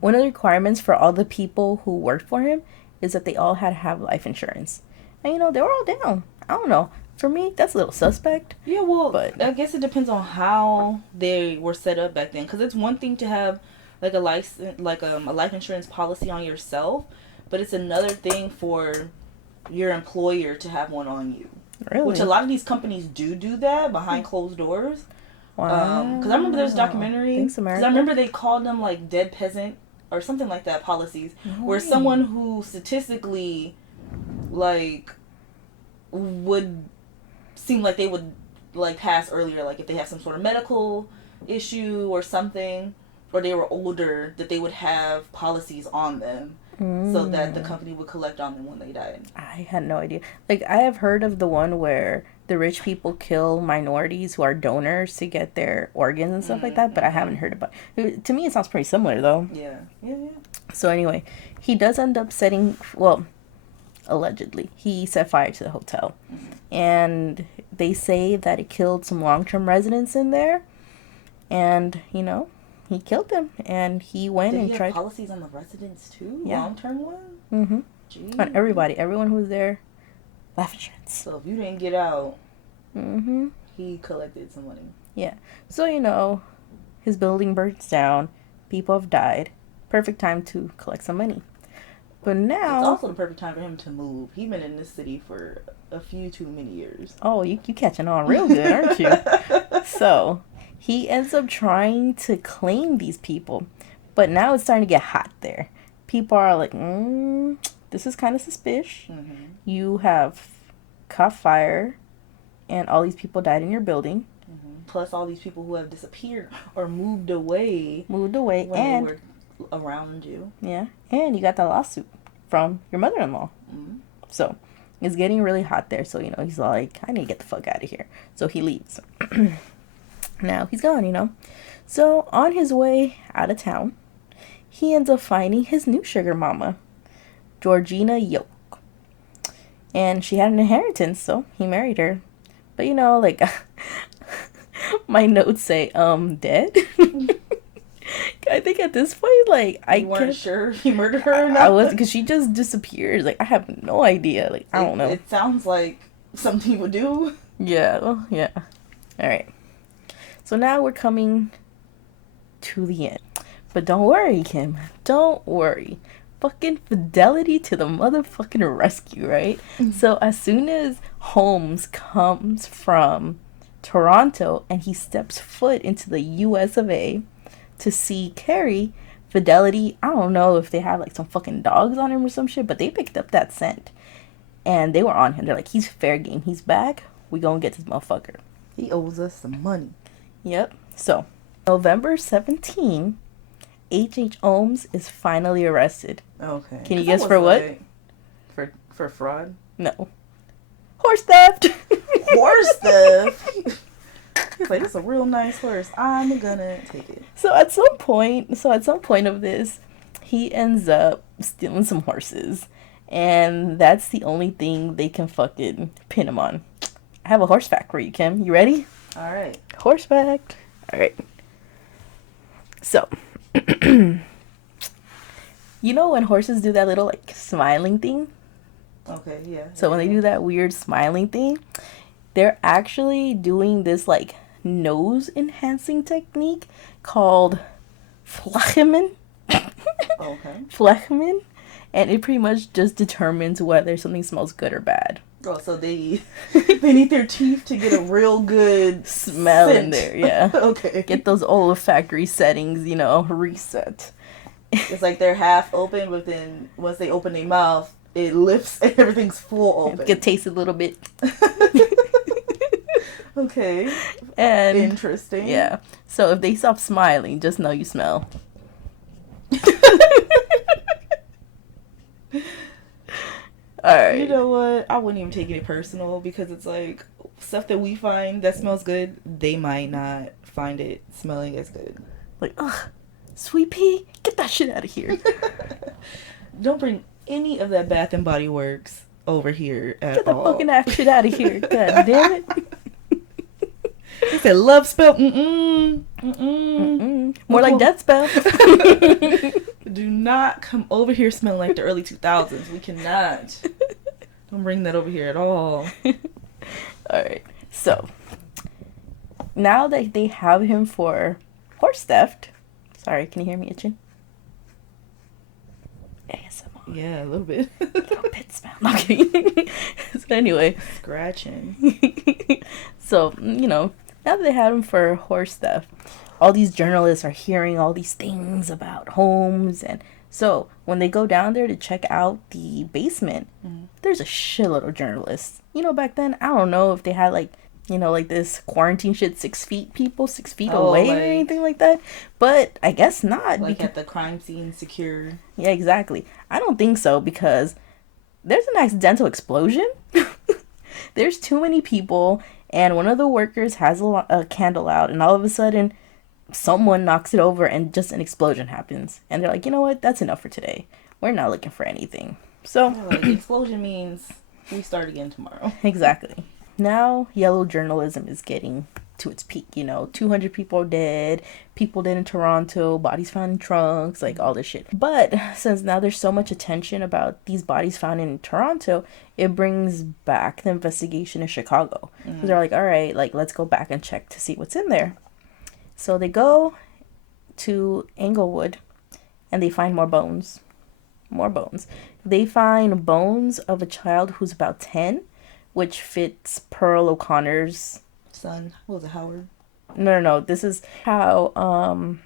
One of the requirements for all the people who worked for him is that they all had to have life insurance. And, they were all down. I don't know. For me, that's a little suspect. Yeah, well, but I guess it depends on how they were set up back then. Because it's one thing to have, like, a life insurance policy on yourself, but it's another thing for your employer to have one on you. Really? Which a lot of these companies do that behind closed doors. Wow. Because I remember there's a documentary. Because I remember they called them, like, dead peasant or something like that policies. Where someone who statistically, like, would seem like they would, like, pass earlier. Like, if they have some sort of medical issue or something, or they were older, that they would have policies on them. So that the company would collect on them when they died. I had no idea. Like, I have heard of the one where the rich people kill minorities who are donors to get their organs and stuff like that, but I haven't heard about it. To me, it sounds pretty similar, though. Yeah. So anyway, he does end up allegedly, he set fire to the hotel. And they say that it killed some long-term residents in there. And, he killed them, and he went and tried. Policies on the residents too, long-term ones. Jeez. On everyone who was there, life insurance. So if you didn't get out, he collected some money. Yeah. So his building burns down, people have died. Perfect time to collect some money. But now it's also the perfect time for him to move. He's been in this city for a few too many years. Oh, you catching on real good, aren't you? So he ends up trying to claim these people. But now it's starting to get hot there. People are like, this is kind of suspicious. You have caught fire, and all these people died in your building. Plus all these people who have disappeared or moved away when and they were around you. Yeah, and you got that lawsuit from your mother-in-law. So it's getting really hot there. So, he's like, I need to get the fuck out of here. So he leaves. Now he's gone, So on his way out of town, he ends up finding his new sugar mama, Georgina Yoke. And she had an inheritance, so he married her. But, like, my notes say, dead? I think at this point, like, I weren't sure if he murdered her or not. I was, because she just disappears. Like, I have no idea. Like, I don't know. It sounds like something he would do. Yeah, well, yeah. All right. So now we're coming to the end. But don't worry, Kim. Don't worry. Fucking Fidelity to the motherfucking rescue, right? So as soon as Holmes comes from Toronto and he steps foot into the US of A to see Carrie, Fidelity, I don't know if they have like some fucking dogs on him or some shit, but they picked up that scent. And they were on him. They're like, he's fair game. He's back. We gonna get this motherfucker. He owes us some money. Yep. So, November 17, H.H. Holmes is finally arrested. Okay. Can you guess for what? For fraud? No. Horse theft! Horse theft? He's like, this is a real nice horse. I'm gonna take it. So at some point of this, he ends up stealing some horses. And that's the only thing they can fucking pin him on. I have a horse fact for you, Kim. You ready? All right. Horse fact. All right. So, you know when horses do that little like smiling thing? Okay, yeah. So when they do that weird smiling thing, they're actually doing this like nose enhancing technique called flachemen. Okay. Flachemen. And it pretty much just determines whether something smells good or bad. Oh, so they need their teeth to get a real good Smell scent. in there, yeah. Okay. Get those olfactory settings, reset. It's like they're half open, but then once they open their mouth, it lifts and everything's full open. Get taste a little bit. Okay. And interesting. yeah. So if they stop smiling, just know you smell. Alright. You know what? I wouldn't even take it personal because it's like stuff that we find that smells good, they might not find it smelling as good. Like, ugh, sweet pea, get that shit out of here. Don't bring any of that Bath and Body Works over here at Get the all. fucking ass shit out of here. God damn it. He said love spell. More like death spell. Do not come over here smelling like the early 2000s. We cannot. Don't bring that over here at all. Alright, so now that they have him for horse theft. Sorry, can you hear me itching? ASMR. Yeah, a little bit. Little bit smell. Okay. So anyway. Scratching. So, now that they had him for horse theft, all these journalists are hearing all these things about Holmes. And so when they go down there to check out the basement, there's a shitload of journalists. Back then, I don't know if they had like this quarantine shit 6 feet people 6 feet away or anything like that. But I guess not. Like at the crime scene secure. Yeah, exactly. I don't think so because there's an accidental explosion. There's too many people and one of the workers has a candle out and all of a sudden someone knocks it over and just an explosion happens. And they're like, you know what? That's enough for today. We're not looking for anything. So the explosion means we start again tomorrow. Exactly. Now yellow journalism is getting to its peak. 200 people dead, people dead in Toronto, bodies found in trunks, like all this shit. But since now there's so much attention about these bodies found in Toronto, it brings back the investigation in Chicago. So they're like, all right, like let's go back and check to see what's in there. So they go to Englewood and they find more bones. They find bones of a child who's about 10, which fits Pearl O'Connor's Son, what was it, Howard? No. This is how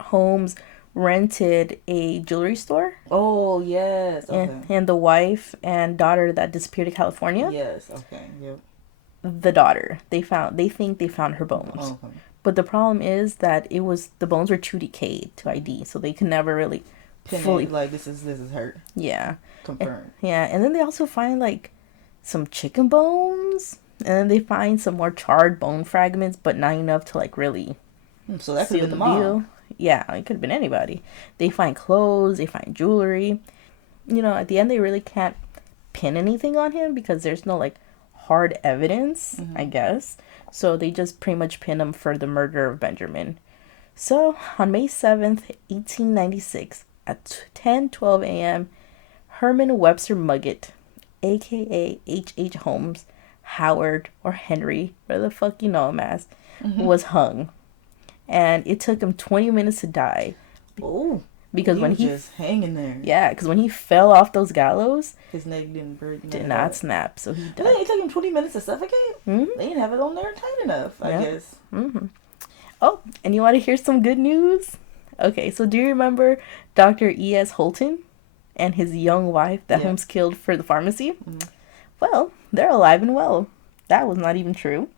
Holmes rented a jewelry store. Oh, yes. Okay. And the wife and daughter that disappeared to California. Yes, okay. Yep. The daughter. They think they found her bones. Oh, okay. But the problem is that the bones were too decayed to ID, so they could never really fully like this is her. Yeah. Confirmed. Yeah, and then they also find like some chicken bones, and then they find some more charred bone fragments, but not enough to like really So that could seal have been the mom. Yeah, it could have been anybody. They find clothes, they find jewelry. At the end they really can't pin anything on him because there's no like hard evidence, I guess. So they just pretty much pin him for the murder of Benjamin. So on May 7th, 1896, at 10:12 a.m., Herman Webster Muggett, aka H.H. Holmes, Howard, or Henry, whatever the fuck you know him as, was hung. And it took him 20 minutes to die. Oh. Because he when was he just hanging there. Yeah, because when he fell off those gallows, His neck didn't break. did not snap, so he And died. then it took him 20 minutes to suffocate? Mhm. They didn't have it on there tight enough, I guess. Oh, and you want to hear some good news? Okay, so do you remember Dr. E.S. Holton and his young wife that Holmes killed for the pharmacy? Well, they're alive and well. That was not even true.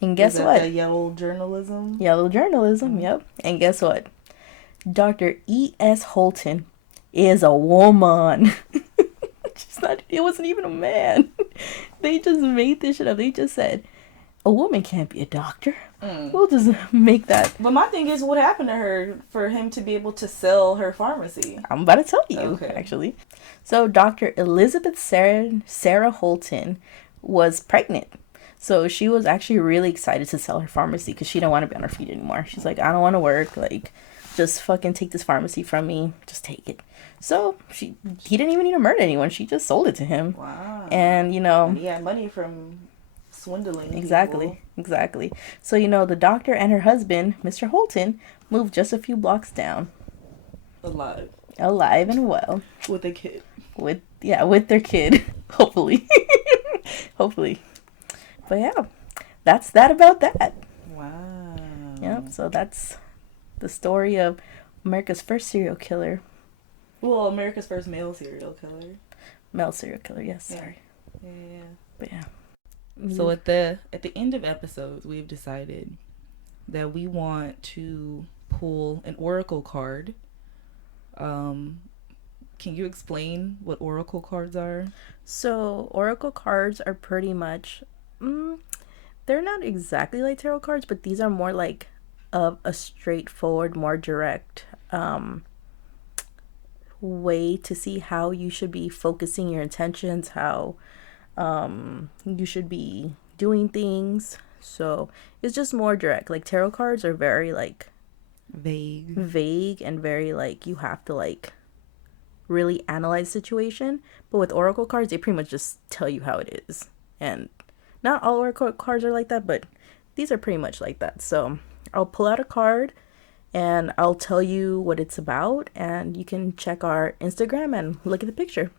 And guess what? That yellow journalism? Yellow journalism, yep. And guess what? Dr. E.S. Holton is a woman. It wasn't even a man. They just made this shit up. They just said, a woman can't be a doctor. We'll just make that. But my thing is, what happened to her for him to be able to sell her pharmacy? I'm about to tell you, Okay. actually. So Dr. Elizabeth Sarah Holton was pregnant. So she was actually really excited to sell her pharmacy because she didn't want to be on her feet anymore. She's like, I don't want to work. Like, just fucking take this pharmacy from me. Just take it. So he didn't even need to murder anyone. She just sold it to him. Wow. And, And he had money from swindling. Exactly. People. So, the doctor and her husband, Mr. Holton, moved just a few blocks down. Alive. And well. With a kid. With their kid. Hopefully. But yeah, that's that about that. Wow. Yep, so that's the story of America's first serial killer. Well, America's first male serial killer. Male serial killer, yes, Yeah. sorry. Yeah. But yeah. So at the end of episodes, we've decided that we want to pull an oracle card. Can you explain what oracle cards are? So oracle cards are pretty much, they're not exactly like tarot cards, but these are more like a straightforward, more direct way to see how you should be focusing your intentions, how you should be doing things. So it's just more direct. Like tarot cards are very like vague and very like you have to like really analyze the situation. But with oracle cards, they pretty much just tell you how it is. And not all oracle cards are like that, but these are pretty much like that. So I'll pull out a card and I'll tell you what it's about, and you can check our Instagram and look at the picture.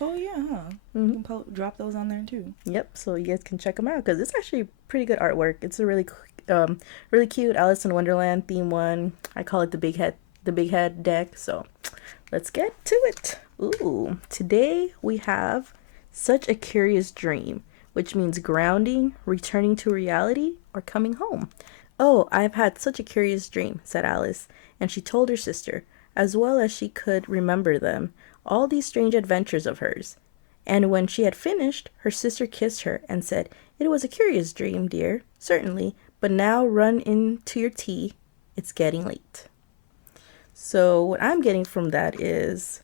Oh yeah, huh? You can drop those on there too. Yep, so you guys can check them out because it's actually pretty good artwork. It's a really cute Alice in Wonderland theme one. I call it the big head deck. So let's get to it. Ooh, today we have such a curious dream, which means grounding, returning to reality, or coming home. Oh, I've had such a curious dream, said Alice, and she told her sister, as well as she could remember them, all these strange adventures of hers. And when she had finished, her sister kissed her and said, It was a curious dream, dear, certainly, but now run into your tea. It's getting late. So what I'm getting from that is,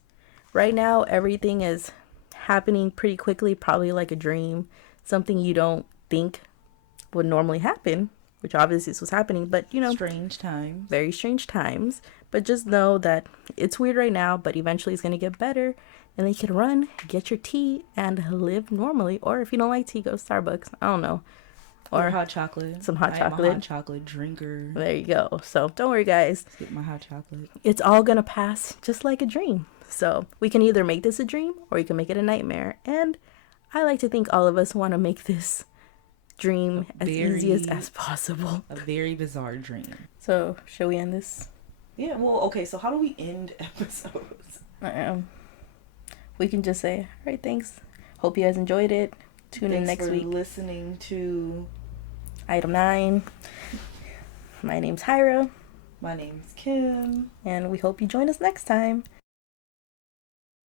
right now everything is happening pretty quickly, probably like a dream, something you don't think would normally happen, which obviously this was happening, but Strange times. Very strange times. But just know that it's weird right now, but eventually it's going to get better. And then you can run, get your tea, and live normally. Or if you don't like tea, go to Starbucks. I don't know. Or hot chocolate. Some hot I chocolate. am a hot chocolate drinker. There you go. So don't worry, guys. Let's get my hot chocolate. It's all going to pass just like a dream. So we can either make this a dream or you can make it a nightmare. And I like to think all of us want to make this dream as easy as possible. A very bizarre dream. So shall we end this? Yeah, well, okay, so how do we end episodes? We can just say, all right, thanks. Hope you guys enjoyed it. Tune in next week. Listening to Item 9. My name's Hyra. My name's Kim. And we hope you join us next time.